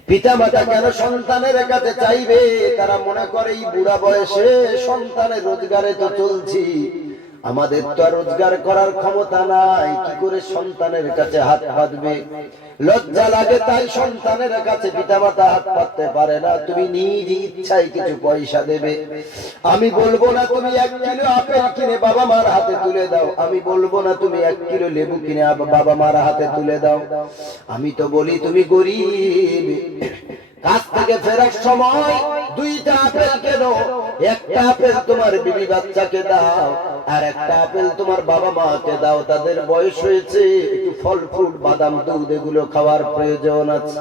পিতা মাতা কেন সন্তানের কাছে চাইবে? তারা মনে করে এই বুড়া বয়সে সন্তানের রোজগারে তো চলছি, আমাদের তো আর রোজগার করার ক্ষমতা নাই, কি করে সন্তানের কাছে হাত পাতবে? লজ্জা লাগে, তাই সন্তানের কাছে পিতা মাতা হাত পাততে পারে না। তুমি নিজ ইচ্ছায় কিছু পয়সা দেবে। আমি বলবো না তুমি 1 কিলো আপেল কিনে বাবা মার হাতে তুলে দাও, আমি বলবো না তুমি 1 কিলো লেবু কিনে বাবা মার হাতে তুলে দাও। আমি তো বলি তুমি গরিব, কাজ থেকে ফেরার সময় 2টা আপেল কেন, একটা আপেল তোমার বিবি বাচ্চাকে দাও, আর একটা আপেল তোমার বাবা মাকে দাও। তাদের বয়স হয়েছে, একটু ফল ফ্রুট, বাদাম, দুধ এগুলো খাওয়ার প্রয়োজন আছে।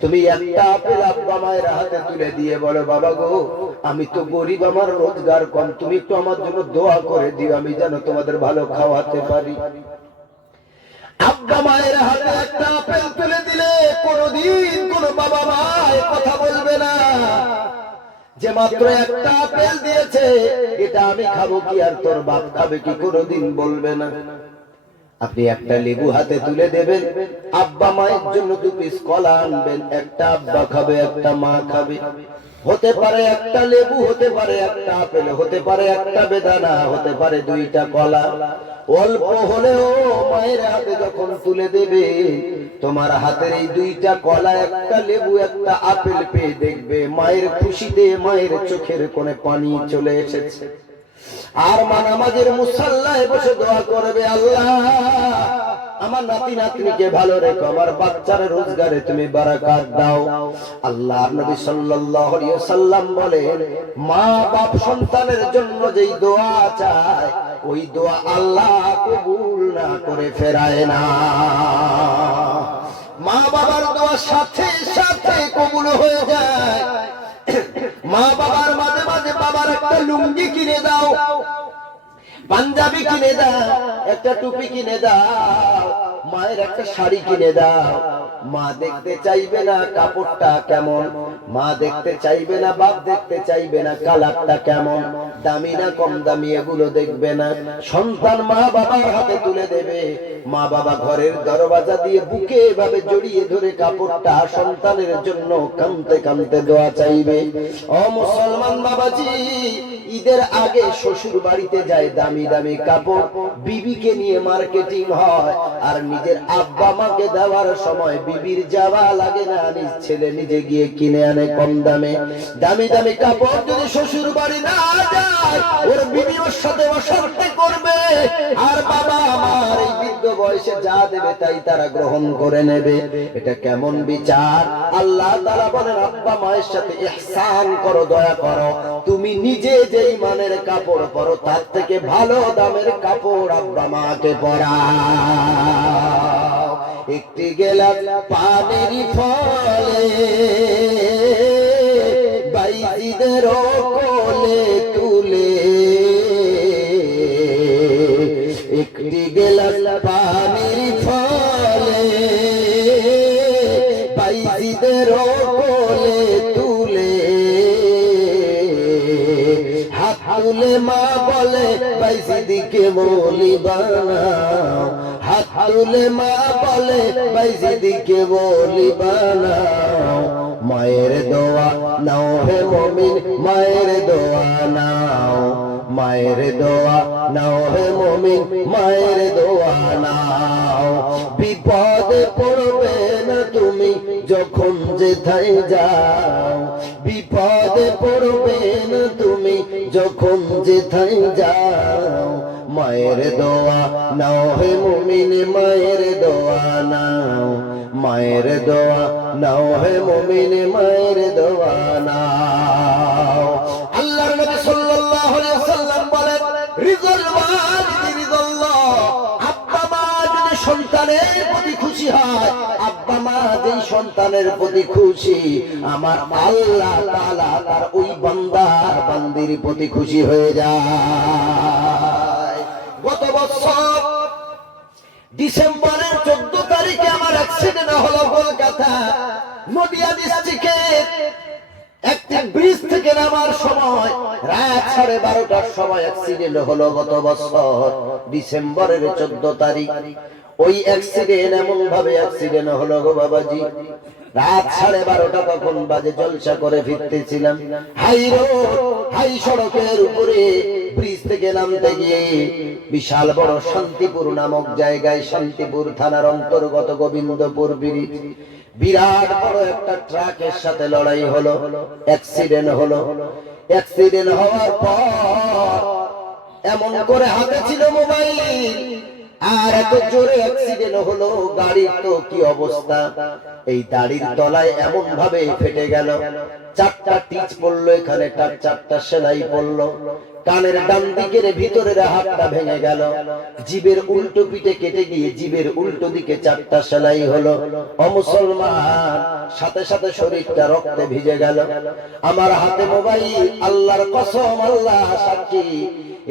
তুমি একটা আপেল আব্বা মায়ের হাতে তুলে দিয়ে বলো, বাবা গো আমি তো গরিব, আমার রোজগার কম, তুমি একটু আমার জন্য দোয়া করে দিও, আমি যেন তোমাদের ভালো খাওয়াতে পারি। আব্বা মায়ের হাতে একটা আপেল তুলে দিলে কোনদিন কোন বাবা মা কথা বলবে না যে মাত্র একটা আপেল দিয়েছে, এটা আমি খাবো কি আর তোর বাপ খাবে কি, কোনদিন বলবে না। আপনি একটা লেবু হাতে তুলে দেবেন, আব্বা মায়ের জন্য 2 পিস কলা আনবেন, একটা আব্বা খাবে, একটা মা খাবে। হতে পারে একটা লেবু, হতে পারে একটা আপেল, হতে পারে একটা বেদানা, হতে পারে 2টা কলা। অল্প হলেও মায়ের হাতে যখন তুলে দেবে, তোমার হাতের এই 2টা কলা, একটা লেবু, একটা আপেল পেয়ে দেখবে মায়ের খুশিতে মায়ের চোখের কোণে পানি চলে এসেছে। আর মা নামাজের মুসাল্লায় বসে দোয়া করবে, আল্লাহ আমার নাতি নাতনিকে ভালো রেখো, আমার বাচ্চার রোজগারে তুমি বারাকাত দাও। আল্লাহর নবী সাল্লাল্লাহু আলাইহি ওয়াসাল্লাম বলেন, মা বাপ সন্তানের জন্য যেই দোয়া চায়, ওই দোয়া আল্লাহ কবুল না করে ফেরায় না। মা বাবার দোয়া সাথে সাথে কবুল হয়ে যায়। মা বাবার মাঝে মাঝে বাবার একটা লুঙ্গি কিনে দাও, পাঞ্জাবি কিনে দাও, একটা টুপি কিনে দাও, মায়ের একটা শাড়ি কিনে দাও। মা দেখতে চাইবে না কাপড়টা কেমন, মা দেখতে চাইবে না, বাপ দেখতে চাইবে না কালারটা কেমন, দামি না কম দামি, এগুলো দেখবে না। সন্তান মা বাবার হাতে তুলে দেবে, মা বাবা ঘরের দরওয়াজা দিয়ে বুকে এভাবে জড়িয়ে ধরে কাপড়টা সন্তানের জন্য কাঁদতে কাঁদতে দোয়া চাইবে। ও মুসলমান বাবাজি, ঈদের আগে শ্বশুর বাড়িতে যায় দামি দামি কাপড়, বিবিকে নিয়ে মার্কেটিং হয়, আর নিজের আব্বা মাকে দেওয়ার সময় বিবির যাওয়া লাগে না, নিজ ছেলে নিজে গিয়ে কিনে আনে কম দামে। দামি দামি কাপড় যদি শ্বশুর বাড়ি না যায়, ওর বিবি ওর সাথে অশান্তি করবে, আর বাবা আমার এই বৃদ্ধ বয়সে যা দেবে তাই তারা গ্রহণ করে নেবে। এটা কেমন বিচার? আল্লাহ তাআলা বলেন, আব্বা মায়ের সাথে ইহসান করো, দয়া করো। তুমি নিজে যেই মানের কাপড় পরো, তার থেকে ভালো দামের কাপড় আব্বা মাকে পরাও। একটি গেলাম পানির ফলে বাইজিদের কোলে তুলে, একটি গেলাম পানির ফলে বাইজিদের কোলে তুলে, হাত তুলে মা বলে বাইজিদিকে মৌলি বানাও, হাত তুলে মা বলে বাইজিদিকে মৌলি বানাও। মায়ের দোয়া নাও হে মুমিন, মায়ের দোয়া নাও, মায়ের দোয়া নাও হে মুমিন, মায়ের দোয়া নাও। বিপদে পড়বে না তুমি যখন যেথায় যাও, বিপদে পড়বে না তুমি যখন যেথায় যাও। মায়ের দোয়া নাও হে মুমিন, মায়ের দোয়া নাও। মায়ের দোয়া নাও হে মুমিন, মায়ের দোয়া নাও। আল্লাহর নবী সাল্লাল্লাহু আলাইহি ওয়াসাল্লাম বলেন, রিজল ওয়ালিদি রিজল্লাহ। আব্বা মা যদি সন্তানের প্রতি খুশি হয়, আব্বা মা যেই সন্তানের প্রতি খুশি, আমার আল্লাহ তাআলা তার ওই বান্দা বান্দির প্রতি খুশি হয়ে যায়। গত বছর ডিসেম্বরের 14 তারিখে আমার অ্যাক্সিডেন্ট হলো কলকাতা নদিয়া ডিস্ট্রিক্টে। একটি ব্রিজ থেকে নামার সময় রাত 12:30টার সময় অ্যাক্সিডেন্ট হলো গত বছর ডিসেম্বরের 14 তারিখ। ওই অ্যাক্সিডেন্ট এমন ভাবে অ্যাক্সিডেন্ট হলো গো বাবাজি, রাত 12:30টা তখন বাজে, জলসা করে ফিরতেছিলাম হাই রোড, হাই সড়কের উপরে ব্রিজ থেকে নামতে গিয়ে বিশাল বড় শান্তিপুর নামক জায়গায়, শান্তিপুর থানার অন্তর্গত গোবিন্দপুর ব্রিজ, বিরাট বড় একটা ট্রাকের সাথে লড়াই হলো, অ্যাক্সিডেন্ট হলো। অ্যাক্সিডেন্ট হওয়ার পর এমন করে হাতে ছিল মোবাইল, আর এত জোরে অ্যাক্সিডেন্ট হলো, গাড়ির তো কি অবস্থা, এই দাড়ির তলায় এমন ভাবে ফেটে গেল, 4টা টিচ পড়লো, এখানে 4টা সেলাই পড়লো, কানের ডান দিকের ভিতরের হাতটা ভেঙে গেল, জিভের উল্টো পিঠে কেটে গিয়ে জিভের উল্টো দিকে 4টা সেলাই হলো। ও মুসলমান, সাথে সাথে শরীরটা রক্তে ভিজে গেল। আমার হাতে মোবাইল, আল্লাহর কসম, আল্লাহ সাক্ষী,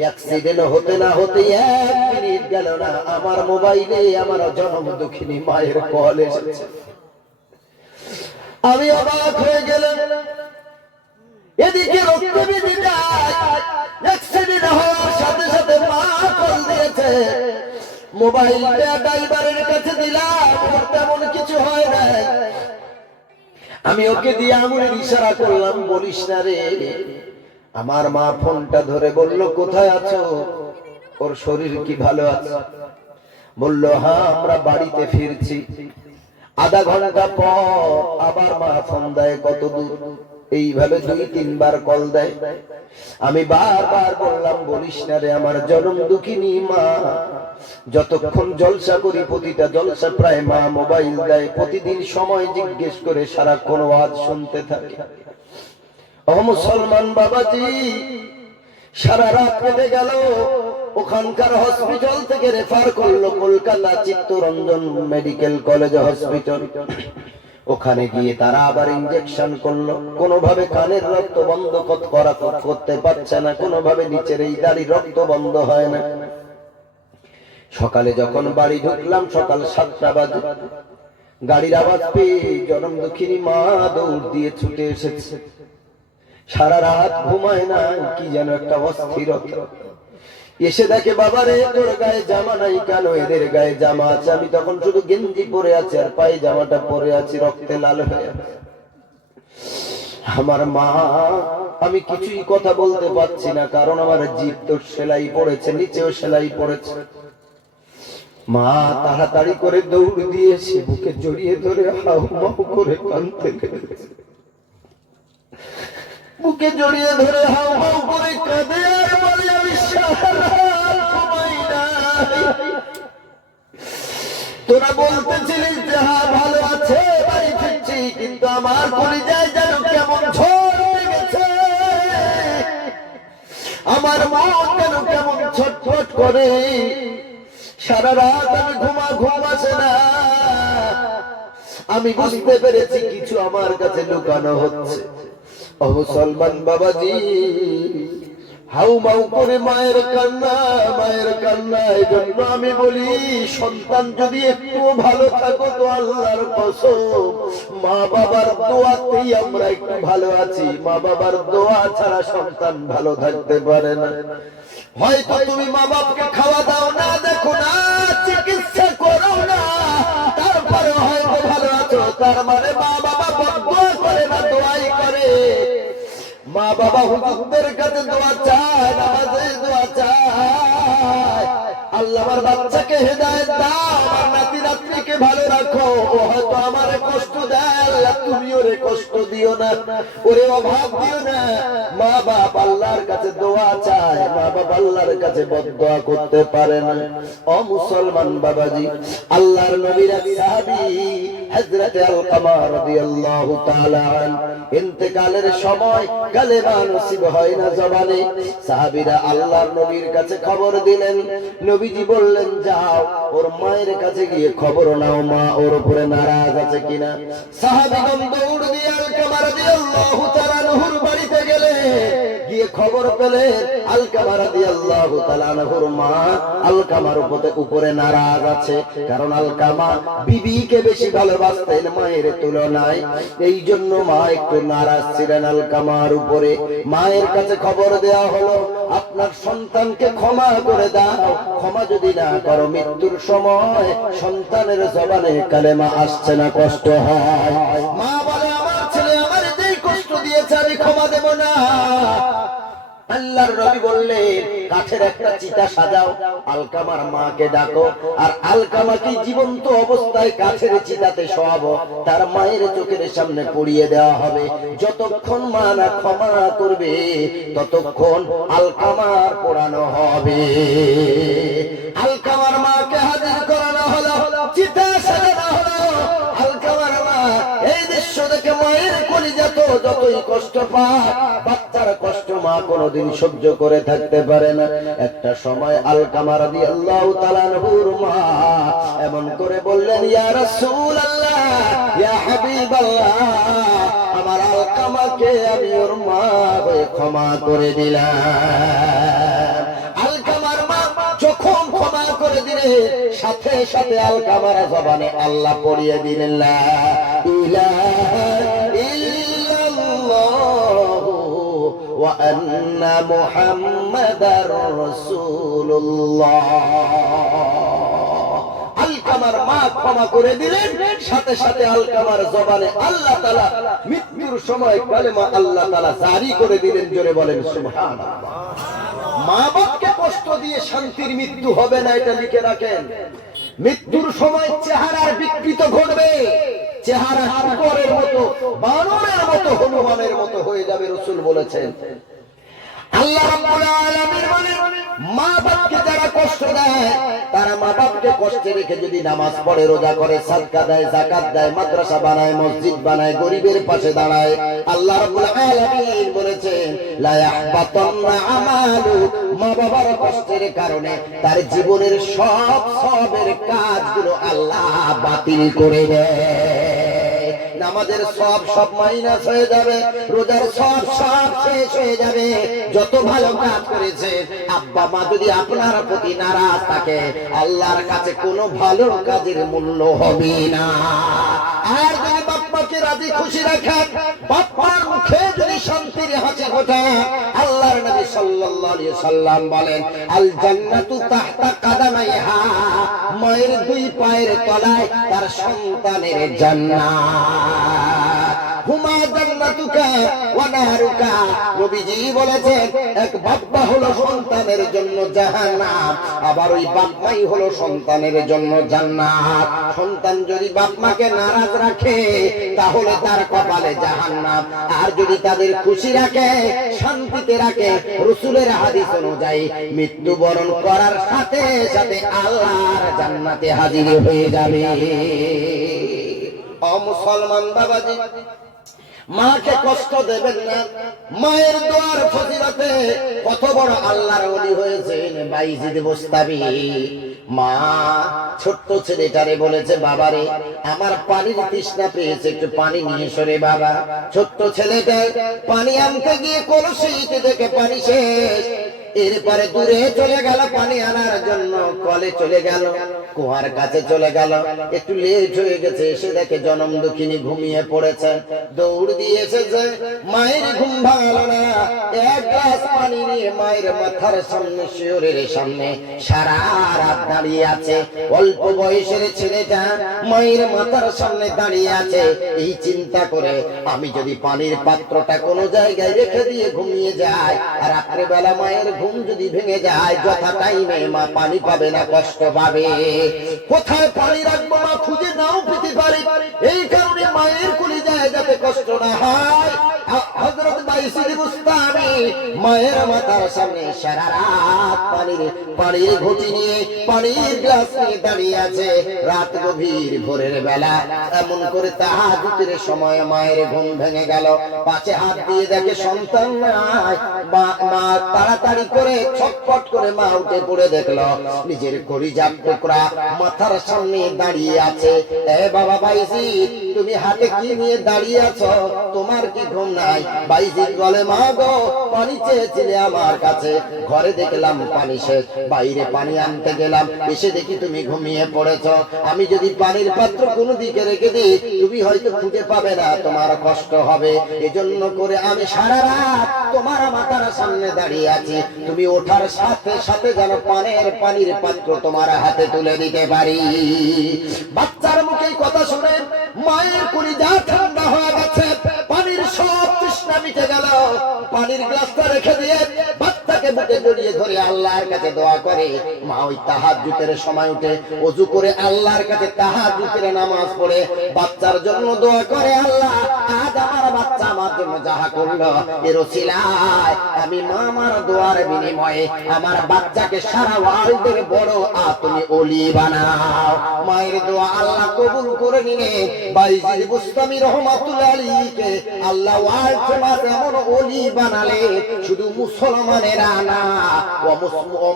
অ্যাক্সিডেন্ট হতে না হতে 1 মিনিট গেল না, আমার মোবাইলে আমার জনম দুঃখিনী মায়ের কল এসেছে। আমি অবাক হয়ে গেলাম, এদিকে রক্ত বেরিয়ে যায়, অ্যাক্সিডেন্ট হওয়ার সাথে সাথে মা কল দিয়েছে, মোবাইলটা ড্রাইভারের কাছে দিলাম, তেমন কিছু হয় না। আমি ওকে দিয়ে আঙুলের ইশারা করলাম, বলিস না রে। আমার মা ফোনটা ধরে বলল, কোথায় আছো, ওর শরীর কি ভালো আছে? বলল, হ্যাঁ আমরা বাড়িতে ফিরছি। আধা ঘন্টা পর আবার মা ফোন দেয়, কত দূর? এইভাবে 2-3 বার কল দেয়। আমি বারবার বললাম, বলিস না রে, আমার জনম দুঃখিনী মা। যতক্ষণ জলসা করি, প্রতিটা জলসা প্রায় মা মোবাইল দেয়, প্রতিদিন সময় জিজ্ঞেস করে, সারাক্ষণ ওয়াজ শুনতে থাকে। ও মুসলমান বাবাজি, সারা রাত কেটে গেল, ওখানকার হসপিটাল থেকে রেফার করলো Kolkata Chittaranjan medical college hospital. ওখানে গিয়ে তারা আবার ইনজেকশন করলো, কোনোভাবে কানের রক্ত বন্ধ করতে পারছে না, কোনোভাবে নিচের এই দাড়ি রক্ত বন্ধ হয় না। সকালে যখন বাড়ি ঢুকলাম, সকাল 7টা বাজে, গাড়ির আওয়াজ পেয়ে জনম দুঃখিনী মা দৌড় দিয়ে ছুটে এসেছে। সারা রাত ঘুমায় না, কি যেন একটা অস্থিরতা। এসে দেখে, বাবা রে, তোর গায়ে জামা নাই কেন? এদের গায়ে জামা আছে, আমি তখন শুধু গেঞ্জি পরে আছি আর পায়ে জামাটা পরে আছি, রক্তে লাল হয়ে আছে। আমার মা, আমি কিছুই কথা বলতে পারছি না, কারণ আমার জিভ তো সেলাই পড়েছে, নিচেও সেলাই পড়েছে। মা তাড়াতাড়ি করে দৌড় দিয়েছে, বুকে জড়িয়ে ধরে হাউ মাউ করে কাঁদতে লেগেছে, বুকে জড়িয়ে ধরে হাউ হাউ করে কাঁদে আর বলে, আমি সারা রাত ঘুমাই নাই। তোরা বলতেছিলিস যে হ্যাঁ ভালো আছে, বাড়ি ফিরছি, কিন্তু আমার কলিজায় যেন কেমন ঝড় লেগেছে, আমার মা যেন কেমন ছটফট করে, সারা রাত আমি ঘুম আসে না। আমি বুঝতে পেরেছি কিছু আমার কাছে লুকানো হচ্ছে। ও মুসলমান বাবাজি, হাউ মাউ করে মায়ের কান্না, মায়ের কান্না। এই জন্য আমি বলি, সন্তান যদি একটু ভালো থাকো তো আল্লাহর কসম, মা বাবার দোয়াতেই আমরা একটু ভালো আছি। মা বাবার দোয়া ছাড়া সন্তান ভালো থাকতে পারে না। হয়তো তুমি মা বাপকে খাওয়া দাও না, দেখো না, চিকিৎসা করো না, তারপরে হয়তো ভালো আছো, তার মানে মা বাবা বদদোয়া করে না, দোয়াই করে। মা বাবা হুজুরদের কাছে দোয়া চায়, নামাজে দোয়া চায়, আল্লাহ আমার বাচ্চাকে হেদায়েত দাও, আমার নাতি নাতনিকে ভালো রাখো। ও হয়তো আমারে কষ্ট দেয়, আল্লাহ তুমি ওরে কষ্ট দিও না, ওরে অভাব দিও না। মা বাপ আল্লাহর কাছে দোয়া চায়, মা বাপ আল্লাহর কাছে বদদোয়া করতে পারে না। ও মুসলমান বাবাজি, আল্লাহর নবীর এক সাহাবী হযরত আলকামা রাদিয়াল্লাহু তাআলা ইন্তেকালের সময় কালেমা নসিব হয় না জবানে। সাহাবীরা আল্লাহর নবীর কাছে খবর দিলেন। নবীজি বললেন, যাও ওর মায়ের কাছে গিয়ে খবর নাও, মা ওর উপরে নারাজ আছে কিনা। সাহাবীগণ দৌড় দিয়ে আলকামা রাদিয়াল্লাহু তাআলা আনহুর বাড়িতে গেলে গিয়ে খবর পেলেন আলকামা রাদিয়াল্লাহু তাআলা আনহুর মা আলকামার উপরে নারাজ আছে। কারণ আলকামা বিবিকে বেশি ভালোবাসতেন মায়ের তুলনায়, এই জন্য মা একটু নারাজ ছিলেন আলকামার উপরে। মায়ের কাছে খবর দেওয়া হলো, আপনার সন্তানকে ক্ষমা করে দাও, ক্ষমা যদি না করো মৃত্যুর সময় সন্তানের জবানে কালেমা আসছে না, কষ্ট হয়। মা বলে, আমার ছেলে আমার যেই কষ্ট দিয়েছে আমি ক্ষমা দেব না। আল্লাহর নবী বললেন, কাঠের একটা চিতা সাজাও, আলকামার মাকে ডাকো, আর আলকামাকে জীবন্ত অবস্থায় কাঠের চিতাতে শোয়াবো, তার মায়ের চোখের সামনে পড়িয়ে দেওয়া হবে। যতক্ষণ মা না ক্ষমা করবে ততক্ষণ আলকামার পোড়ানো হবে। আলকামার মাকে হাজির করানো হলো, চিতা সাজানো হলো। আলকামার মা এই দৃশ্য দেখে মায়ের কলিজা তো যতই কষ্ট পায়, বাচ্চার কষ্ট মা কোনদিন সহ্য করে থাকতে পারে না। একটা সময় আলকামা রাদিয়াল্লাহু তাআলা আনহুর মা এমন করে বললেন, ইয়া রাসূলুল্লাহ, ইয়া হাবিবাল্লাহ, আমার আলকামাকে আমি ওর মা হয়ে ক্ষমা করে দিলাম। আলকামার মা যখন ক্ষমা করে দিলেন, সাথে সাথে আলকামার জবানে আল্লাহ পড়িয়ে দিলেন, লা ইলাহা ইল্লাল্লাহু ওয়া আন্না মুহাম্মাদার রাসূলুল্লাহ। আলকামার মা ক্ষমা করে দিলেন, সাথে সাথে আলকামার জবানে আল্লাহ তাআলা মৃত্যুর সময় কালেমা আল্লাহ তাআলা জারি করে দিলেন। জোরে বলেন সুবহানাল্লাহ। মা বাপকে কষ্ট দিয়ে শান্তির মৃত্যু হবে না, এটা লিখে রাখেন। মৃত্যুর সময় চেহারার বিকৃত ঘটবে, চেহারা শুকরের মতো, বানরের মতো, হনুমানের মতো হয়ে যাবে, রাসূল বলেছেন। আল্লাহ রাব্বুল আলামিন বলেন, মা বাপকে যারা কষ্ট দেয়, তারা মা বাপকে কষ্টে রেখে যদি নামাজ পড়ে, রোজা করে, সাদকা দেয়, যাকাত দেয়, মাদ্রাসা বানায়, মসজিদ বানায়, গরিবের পাশে দাঁড়ায়, আল্লাহ রাব্বুল আলামিন বলেছেন, লা ইয়াহবাতান্না আমালু, মা বাবার কষ্টের কারণে তার জীবনের সব সবের কাজগুলো আল্লাহ বাতিল করে দেয়। নামাজের সব মাইনাস হয়ে যাবে, রোজার সব শেষ হয়ে যাবে। যত ভালো কাজ করেছে, আব্বা মা যদি আপনার প্রতি নারাজ থাকে, আল্লাহর কাছে কোনো ভালো কাজের মূল্য হবে না। আর যদি বাপ্পাকে রাজি খুশি রাখেন, বাপ্পার মুখে যদি শান্তির হাসি ফোটান, আল্লাহর নবী সাল্লাল্লাহু আলাইহি সাল্লাম বলেন, আল জান্নাতু তাহতা কাদামাইহা, মায়ের দুই পায়ের তলায় তার সন্তানের জান্নাত। হুমা জান্নাতুকা ওয়া নারুকা, নবীজি বলেছেন, এক বাবা হলো সন্তানের জন্য জাহান্নাম, আবার ওই বাপ মাই হলো সন্তানের জন্য জান্নাত। সন্তান যদি বাপ মাকে নারাজ রাখে, তাহলে তার কপালে জাহান্নাম, আর যদি তাদের খুশি রাখে, শান্তিতে রাখে, রাসূলের হাদিস অনুযায়ী মৃত্যুবরণ করার সাথে সাথে আল্লাহর জান্নাতে হাজির হয়ে যাবে। ও মুসলমান বাবাজি, মাকে কষ্ট দেবেন না। মায়ের দোয়ার ফজিলতে কত বড় আল্লাহর ওলি হয়েছেন বাইজিদ বুস্তামি। মা ছোট্ট ছেলেটারে বলেছে, বাবারে আমার পানির তৃষ্ণা পেয়েছে, একটু পানি নিয়ে এসো রে বাবা। ছোট্ট ছেলেটা পানি আনতে গিয়ে কলসিতে দেখে পানি শেষ। এরপরে দূরে চলে গেল পানি আনার জন্য, কলে চলে গেল, কুয়ার কাছে চলে গেল। একটু লেট হয়ে গেছে, এসে দেখে জনম দুঃখিনী ঘুমিয়ে পড়েছে। দৌড় দিয়ে এসেছে, মায়ের ঘুম ভাঙালো না, এক গ্লাস পানি নিয়ে মায়ের মাথার সামনে, শিওরের সামনে সারা রাত দাঁড়িয়ে আছে। অল্প বয়সের ছেলেটা মায়ের মাথার সামনে দাঁড়িয়ে আছে। এই চিন্তা করে, আমি যদি পানির পাত্রটা কোনো জায়গায় রেখে দিয়ে ঘুমিয়ে যাই, আর রাত্রেবেলা মায়ের ঘুম যদি ভেঙে যায়, যথা টাইমে মা পানি পাবে না, কষ্ট পাবে। কোথায় পানি রাখবো মা খুঁজে নাও পেতে পারে। এই কারণে মায়ের কলিজায় যাতে কষ্ট না হয়, হযরত বাইজিদ বুস্তামি মায়ের মাথার সামনে সারা রাত পানির ঘটি নিয়ে, পানির গ্লাস নিয়ে দাঁড়িয়ে আছে। রাত গভীর, ভোরের বেলা, এমন করে তাহাজ্জুদের সময় মায়ের ঘুম ভেঙে গেল। পাশে হাত দিয়ে দেখে সন্তান নাই। মা তাড়াতাড়ি করে ছটফট করে মা উঠে পড়ে দেখলো নিজের কলিজার টুকরা মাথার সামনে দাঁড়িয়ে আছে। এ বাবা বাইজিদ, তুমি হাতে কি নিয়ে দাঁড়িয়ে আছো? তোমার কি ঘুম নাই? বাইজিদ বলে, মা গো, পানি চেয়েছিলে আমার কাছে, ঘরে দেখলাম পানি শেষ, বাইরে পানি আনতে গেলাম, এসে দেখি তুমি ঘুমিয়ে পড়েছ। আমি যদি পানির পাত্র কোনো দিকে রেখে দিই, তুমি হয়তো খুঁজে পাবে না, তোমার কষ্ট হবে। এজন্য করে আমি সারা রাত তোমার মাথার সামনে দাঁড়িয়ে আছি। তুমি ওঠার সাথে সাথে যেন পানির পাত্র তোমার হাতে তুলে দিতে পারি। বাচ্চার মুখে কথা শুনে মায়ের কলিজা ঠান্ডা হয়ে গেছে। পানির সব তৃষ্ণা মিটে গেল। পানির গ্লাসটা রেখে দিয়ে বাচ্চাকে বুকে জড়িয়ে ধরে আল্লাহর কাছে দোয়া করে। মা ওই তাহাজ্জুদের সময় উঠে ওযু করে আল্লাহর কাছে তাহাজ্জুদের নামাজ পড়ে বাচ্চার জন্য দোয়া করে, আল্লাহ, আজ আমার বাচ্চা আমার জন্য যাহা করলো, এর ওসিলায় আমি মা আমার দোয়ার বিনিময়ে আমার বাচ্চাকে সারা ওয়ার্ল্ডের বড় তুমি ওলি বানাও। মায়ের দোয়া আল্লাহ কবুল করে নিলেন। বাইজিদ বুস্তামি রহমাতুল্লাহ আলাইহিকে আল্লাহ ওয়ার্ল্ড ফেমাস এমন ওলি বানালে, শুধু মুসলমানেরা না,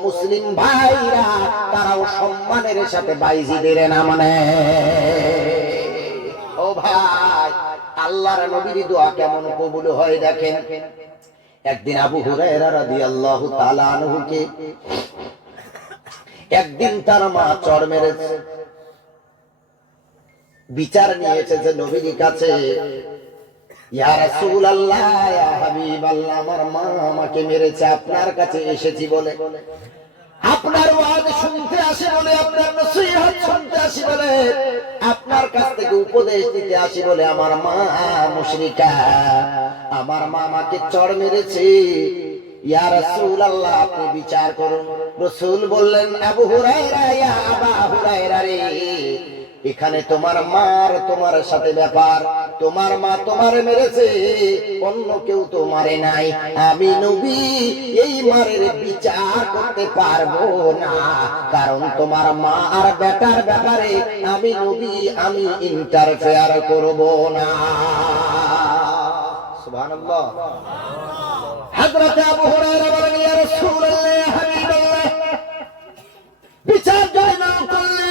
মুসলিম ভাইরা তারাও সম্মানের সাথে বাইজিদের নাম নেয়। ও ভাই, আল্লাহর নবীর দোয়া কেমন কবুল হয় দেখেন। একদিন আবু হুরায়রা রাদিয়াল্লাহু তাআলা আনহুকে একদিন তার মা চড় মেরেছে। বিচার নিয়েছে যে নবীর কাছে, ইয়া রাসূলুল্লাহ, ইয়া হাবিবাল্লাহ, আমার মা আমাকে মেরেছে, আপনার কাছে এসেছি বলে, আপনার ওয়াজ শুনতে আসি বলে, আপনার নসিহত শুনতে আসি বলে, আপনার কাছ থেকে উপদেশ দিতে আসি বলে আমার মা মুশরিকা, আমার মা আমাকে চড় মেরেছে। ইয়া রাসূলুল্লাহ, আপনি বিচার করুন। রাসূল বললেন, আবু হুরায়রা, ইয়া আবা হুরায়রা রে, এখানে তোমার মার তোমার সাথে ব্যাপার। তোমার মা তোমার মেরেছে, অন্য কেউ তো মারে নাই। আমি নবী এই মারের বিচার করতে পারবো না, কারণ তোমার মা আর বেটার ব্যাপারে আমি নবী আমি ইন্টারফেয়ার করব না। সুবহানাল্লাহ। হযরত আবু হুরায়রা বলেন, ইয়া রাসূলুল্লাহ, ইয়া হাবিবাল্লাহ, বিচার যদি না করলে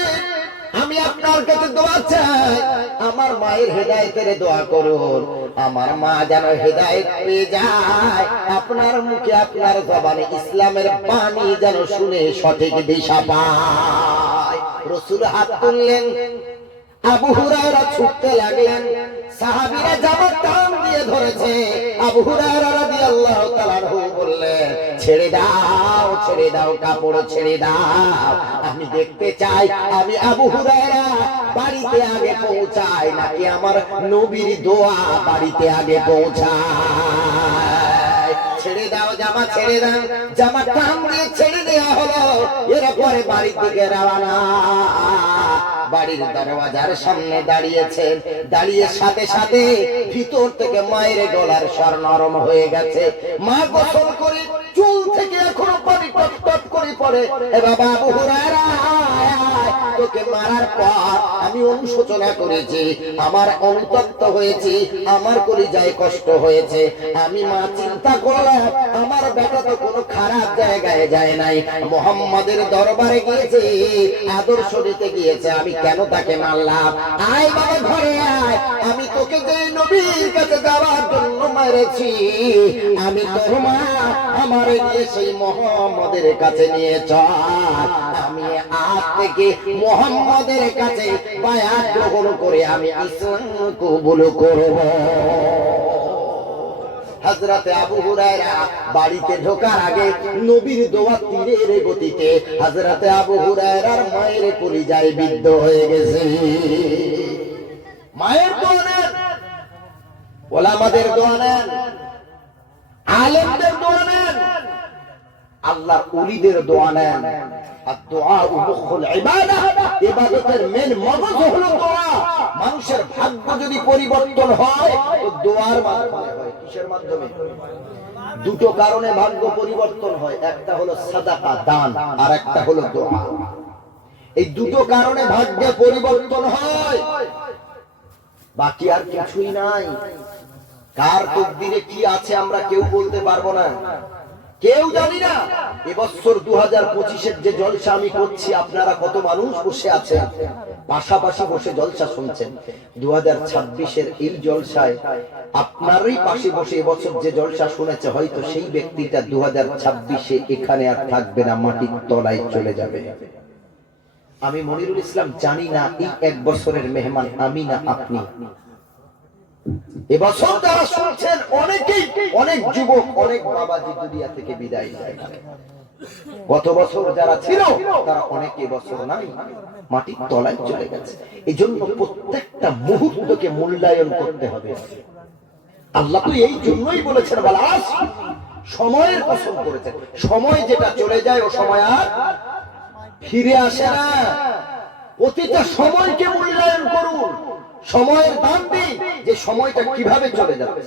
আমি আপনার কাছে দোয়া চাই, আমার মায়ের হেদায়েতের দোয়া করুন, আমার মা যেন হেদায়েত পেয়ে যায়, আপনার মুখে আপনার জবানে ইসলামের বাণী যেন শুনে সঠিক দিশা পায়। রাসূল হাত তুললেন, আবু হুরায়রা ছুটতে লাগলেন। সাহাবীরা জামার টান দিয়ে ধরেছে। আবু হুরায়রা রাদিয়াল্লাহু তাআলা বললেন, ছেড়ে দাও, ছেড়ে দাও, কাপড় ছেড়ে দাও, আমি দেখতে চাই আমি আবু হুরায়রা বাড়িতে আগে পৌঁছাই নাকি আমার নবীর দোয়া বাড়িতে আগে পৌঁছায়। ছেড়ে দাও, জামা ছেড়ে দাও। জামা টান দিয়ে ছেড়ে দেওয়া হলো। এরপরে বাড়ির দিকে রওনা। বাড়ির দরওয়াজার সামনে দাঁড়িয়েছেন। দাঁড়িয়ে সাথে সাথে ভিতর থেকে মায়ের গলার স্বর নরম হয়ে গেছে। মা গোসল করে চুল থেকে এখনো পানি টপ টপ করে পড়ে। এ বাবা আবু হুরায়রা, তোকে মারার পর আমি অনুশোচনা করেছি, আমার অনুতপ্ত হয়েছি, আমার কলিজায় কষ্ট হয়েছে। আমি মা চিন্তা করলাম, আমার বেটা তো কোনো খারাপ জায়গায় যায় নাই, মুহাম্মাদের দরবারে গিয়েছে, আদর্শ নিতে গিয়েছে, আমি কেন তাকে মারলাম? আয় বাবা ঘরে আয়, আমি তোকে যে নবীর কাছে যাওয়ার জন্য মেরেছি, আমি তোর মা, আমার নিয়ে সেই মুহাম্মাদের কাছে নিয়ে চল। আমি আজ থেকে মুহাম্মাদের কাছে বায়াত গ্রহণ করে আমি ইসলাম কবুল করব। হযরতে আবু হুরায়রা বাড়িতে ঢোকার আগে নবীর দোয়া তীরের গতিতে হযরতে আবু হুরায়রার মায়ের কলিজায় বিদ্ধ হয়ে গেছে। মায়ের দোয়া নেন, ওলামাদের দোয়া নেন, আলেমদের দোয়া নেন, আল্লাহর ওলিদের দোয়া নেন। আর দোয়া মুখুল ইবাদা, ইবাদতের মেন মগজ হলো দোয়া। মানুষের ভাগ্য যদি পরিবর্তন হয় তো দোয়ার মাধ্যমে হয়। কিসের মাধ্যমে? দুটো কারণে ভাগ্য পরিবর্তন হয়, একটা হলো সাদাকা দান, আর একটা হলো দোয়া। এই দুটো কারণে ভাগ্যে পরিবর্তন হয়, বাকি আর কিছুই নাই। কার তকদিরে কি আছে আমরা কেউ বলতে পারবো না, কেউ জানি না। এবছর 2025-এর যে জলসা আমি করছি, আপনারা কত মানুষ বসে আছেন পাশাপাশি বসে জলসা শুনছেন। 2026-এর এই জলসায় আপনারই পাশে বসে এবছর যে জলসা শুনেছে, হয়তো সেই ব্যক্তিটা 2026-এ এখানে আর থাকবে না, মাটির তলায় চলে যাবে। আমি মনিরুল ইসলাম জানি না এই এক বছরের মেহমান আমি না আপনি। এবছর যারা শুনছেন অনেকেই, অনেক যুবক, অনেক বাবাজি দুনিয়া থেকে বিদায় নিয়ে গেছে। গত বছর যারা ছিল তারা অনেক এবছর নাই, মাটির তলায় চলে গেছে। এই জন্য প্রত্যেকটা মুহূর্তকে মূল্যায়ন করতে হবে। আল্লাহ তো এই জন্যই বলেছেন, বালাস সময়ের কসম করেছেন। সময় যেটা চলে যায় ও সময় আর ফিরে আসে না। প্রতিটা সময়কে মূল্যায়ন করুন, সময়ের দাম দিন, যে সময়টা কিভাবে চলে যাবে।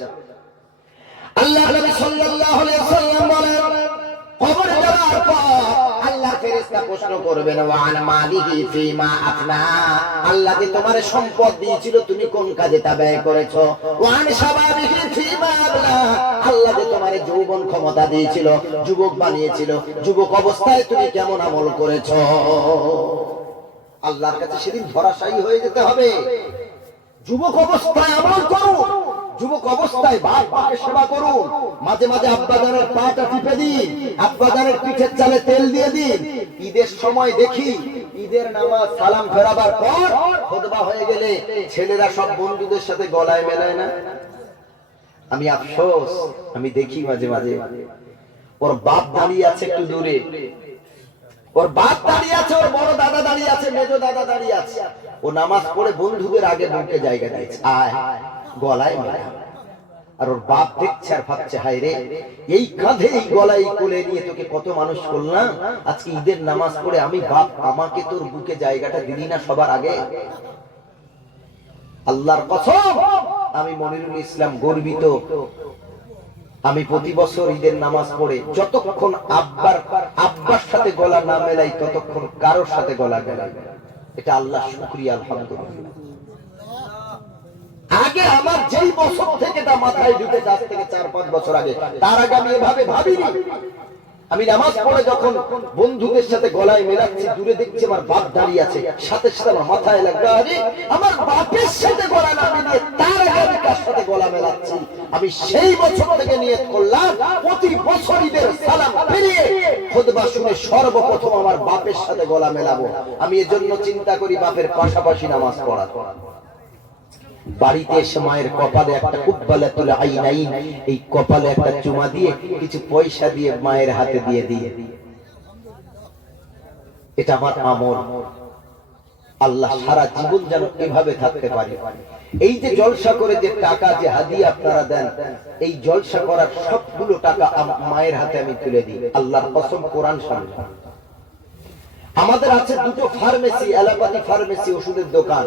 আল্লাহ নবী সাল্লাল্লাহু আলাইহি ওয়াসাল্লাম বলেন, কবরে যাওয়ার পর আল্লাহ ফেরেশতা প্রশ্ন করবেন, ওয়া আন মালিহি ফিমা আফনা, আল্লাহ যে তোমার সম্পদ দিয়েছিল তুমি কোন কাজে তা ব্যয় করেছো। ওয়া আন শাবাবিহি ফিমা আবলা, আল্লাহ যে তোমার যৌবন ক্ষমতা দিয়েছিল, যুবক বানিয়েছিল, যুবক অবস্থায় তুমি কেমন আমল করেছো। আল্লাহর কাছে সেদিন ধরাশায়ী হয়ে যেতে হবে। যুবক অবস্থায় আমল করুন, যুবক অবস্থায় বাপ মাকে সেবা করুন, মাঝে মাঝে আব্বাজানের পাটা টিপে দিন, আব্বাজানের পিঠের চালে তেল দিয়ে দিন। ঈদের সময় দেখি, ঈদের নামাজ সালাম ফেরাবার পর খুতবা হয়ে গেলে ছেলেরা সব বন্ধুদের সাথে গলায় মেলায় না। আমি আফসোস, আমি দেখি মাঝে মাঝে ওর বাপ দাঁড়িয়ে আছে একটু দূরে, ওর বাপ দাঁড়িয়ে আছে, ওর বড় দাদা দাঁড়িয়ে আছে, মেজো দাদা দাঁড়িয়ে আছে, ও নামাজ পড়ে বন্ধুদের আগে বুকে জায়গা দিয়েছে, আয় গলায় মেলা। আর ওর বাপ দেখছে আর ভাবছে, হায় রে, এই কাঁধে এই গলায় কোলে নিয়ে তোকে কত মানুষ করলাম, আজকে ঈদের নামাজ পড়ে আমি বাপ আমাকে তোর বুকে জায়গাটা দিলি না সবার আগে। আল্লাহর কসম, আমি মনিরুল ইসলাম গর্বিত। আমি প্রতি বছর ঈদের নামাজ পড়ে যতক্ষণ আব্বার সাথে গলা না মেলাই ততক্ষণ কারোর সাথে গলা মেলাই। এটা আল্লাহ শুকরিয়া, আলহামদুলিল্লাহ। আগে আমার যেই বছর থেকে তা মাথায় ঢুকে, আজ থেকে 4-5 বছর আগে, তার আগে আমি এভাবে ভাবিনি। আমি নামাজ পড়ে যখন বন্ধুদের সাথে গলায় মেলাচ্ছি, দূরে দেখছি আমার বাপ দাঁড়িয়ে আছে, সাথে সাথে আমার মাথায় লাগলো, আরে আমার বাপের সাথে গলা না মিলিয়ে তার আগে আমি কার সাথে গলা মেলাচ্ছি। আমি সেই বছর থেকে নিয়ত করলাম, প্রতি বছর ঈদের সালাম ফিরিয়ে খুতবা শুনে সর্বপ্রথম আমার বাপের সাথে গলা মেলাবো। আমি এজন্য চিন্তা করি বাপের পাশাপাশি নামাজ পড়া। বাড়িতে এসে মায়ের কপালে একটা কুব্বালাতুল আইনাইন, এই কপালে একটা চুমা দিয়ে কিছু পয়সা দিয়ে মায়ের হাতে দিয়ে দিয়ে, এটা আমার আমল। আল্লাহ সারা জীবন যেন এভাবে থাকতে পারি। এই যে জলসা করে যে টাকা, যে হাদিয়া আপনারা দেন, এই জলসা করার সবগুলো টাকা মায়ের হাতে আমি তুলে দিই। আল্লাহর কসম, কোরআন সামনে। আমাদের আছে দুটো ফার্মেসি, এলাপাতি ফার্মেসি, ওষুধের দোকান।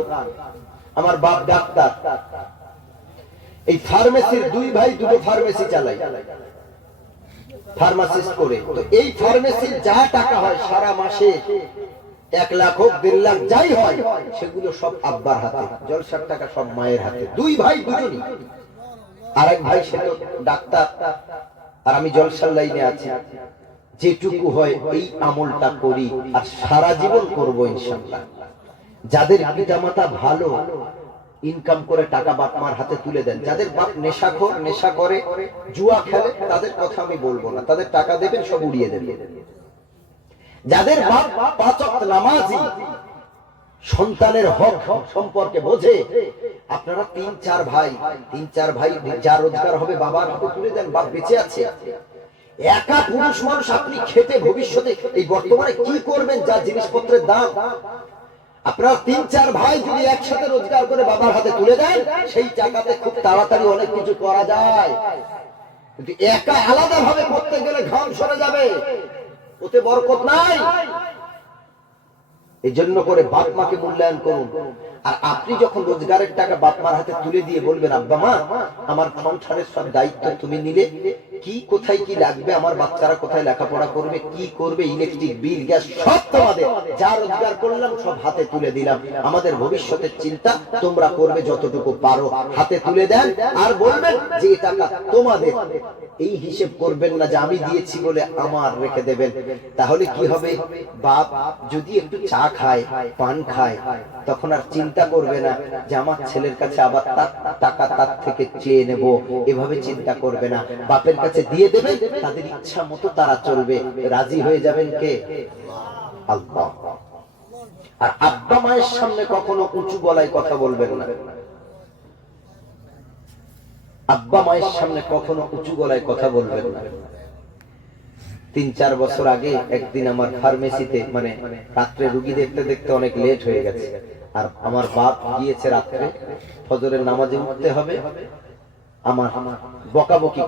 আমার বাপ ডাক্তার, এই ফার্মেসির দুই ভাই দুটো ফার্মেসি চালাই, ফার্মাসিস্ট করে। তো এই ফার্মেসির যা টাকা হয় সারা মাসে, 1 লাখ হোক 1.5 লাখ যাই হয়, সেগুলো সব আব্বার হাতে, জলসার টাকা সব মায়ের হাতে। দুই ভাই দুজনই। আরেক ভাই সে তো ডাক্তার, আর আমি জলসার লাইনে আছি। যেটুকু হয় এই আমলটা করি, আর সারা জীবন করবো ইনশাআল্লাহ। যাদের পিতামাতা ভালো ইনকাম করে টাকা বাপ মার হাতে তুলে দেন, যাদের বাপ নেশাখোর, নেশা করে, জুয়া খেলে, তাদের কথা আমি বলবো না, তাদের টাকা দেবেন সব উড়িয়ে দেবেন। যাদের বাপ 5 ওয়াক্ত নামাজি, সন্তানের হক সম্পর্কে বোঝে। আপনারা তিন চার ভাই যা রোজগার হবে বাবার হাতে তুলে দেন, বাপ বেঁচে আছে। একা পুরুষ মানুষ, আপনি খেটে ভবিষ্যতে এই বর্তমানে কি করবেন যা জিনিসপত্রের দাম, আপনারা তিন চার ভাই যদি একসাথে রোজগার করে বাবার হাতে তুলে দেন, সেই টাকাতে খুব তাড়াতাড়ি অনেক কিছু করা যায়। কিন্তু একা আলাদা ভাবে করতে গেলে ঘাম সরে যাবে, ওতে বরকত নাই। এই জন্য করে বাপ মাকে মূল্যায়ন করুন। আর আপনি যখন রোজগারের টাকা বাপ মার হাতে তুলে দিয়ে বলবেন, আব্বা মা আমার সংসারের সব দায়িত্ব তুমি নিলে, কি কোথায় কি লাগবে, আমার বাচ্চারা কোথায় লেখাপড়া করবে, কি করবে, ইলেকট্রিক বিল গ্যাস সব তোমাদের, যা রোজগার করলাম সব হাতে তুলে দিলাম, আমাদের ভবিষ্যতের চিন্তা তোমরা করবে যতটুকু পারো, হাতে তুলে দেন। আর বলবেন যে এই টাকা তোমাদের, এই হিসেব করবেন না যে আমি দিয়েছি বলে আমার রেখে দেবেন। তাহলে কি হবে, বাপ যদি একটু চা খায়, পান খায়, তখন আর চিন্তা করবে না যে আমার ছেলের কাছে আবার টাকা তার থেকে চেয়ে নেব, এভাবে চিন্তা করবে না। বাপের কাছে দিয়ে দেবেন, তাদের ইচ্ছা মতো তারা চলবে, রাজি হয়ে যাবেন কে? আল্লাহ। আর আব্বা মায়ের সামনে কখনো উঁচু গলায় কথা বলবেন না, আব্বা মায়ের সামনে কখনো উঁচু গলায় কথা বলবেন না। 3-4 বছর আগে একদিন আমার ফার্মেসিতে, মানে রাত্রে রুগী দেখতে দেখতে অনেক লেট হয়ে গেছে, আর আমার বাপ গিয়েছে রাত্রে, ফজরের নামাজে উঠতে হবে, আমার বকাবকি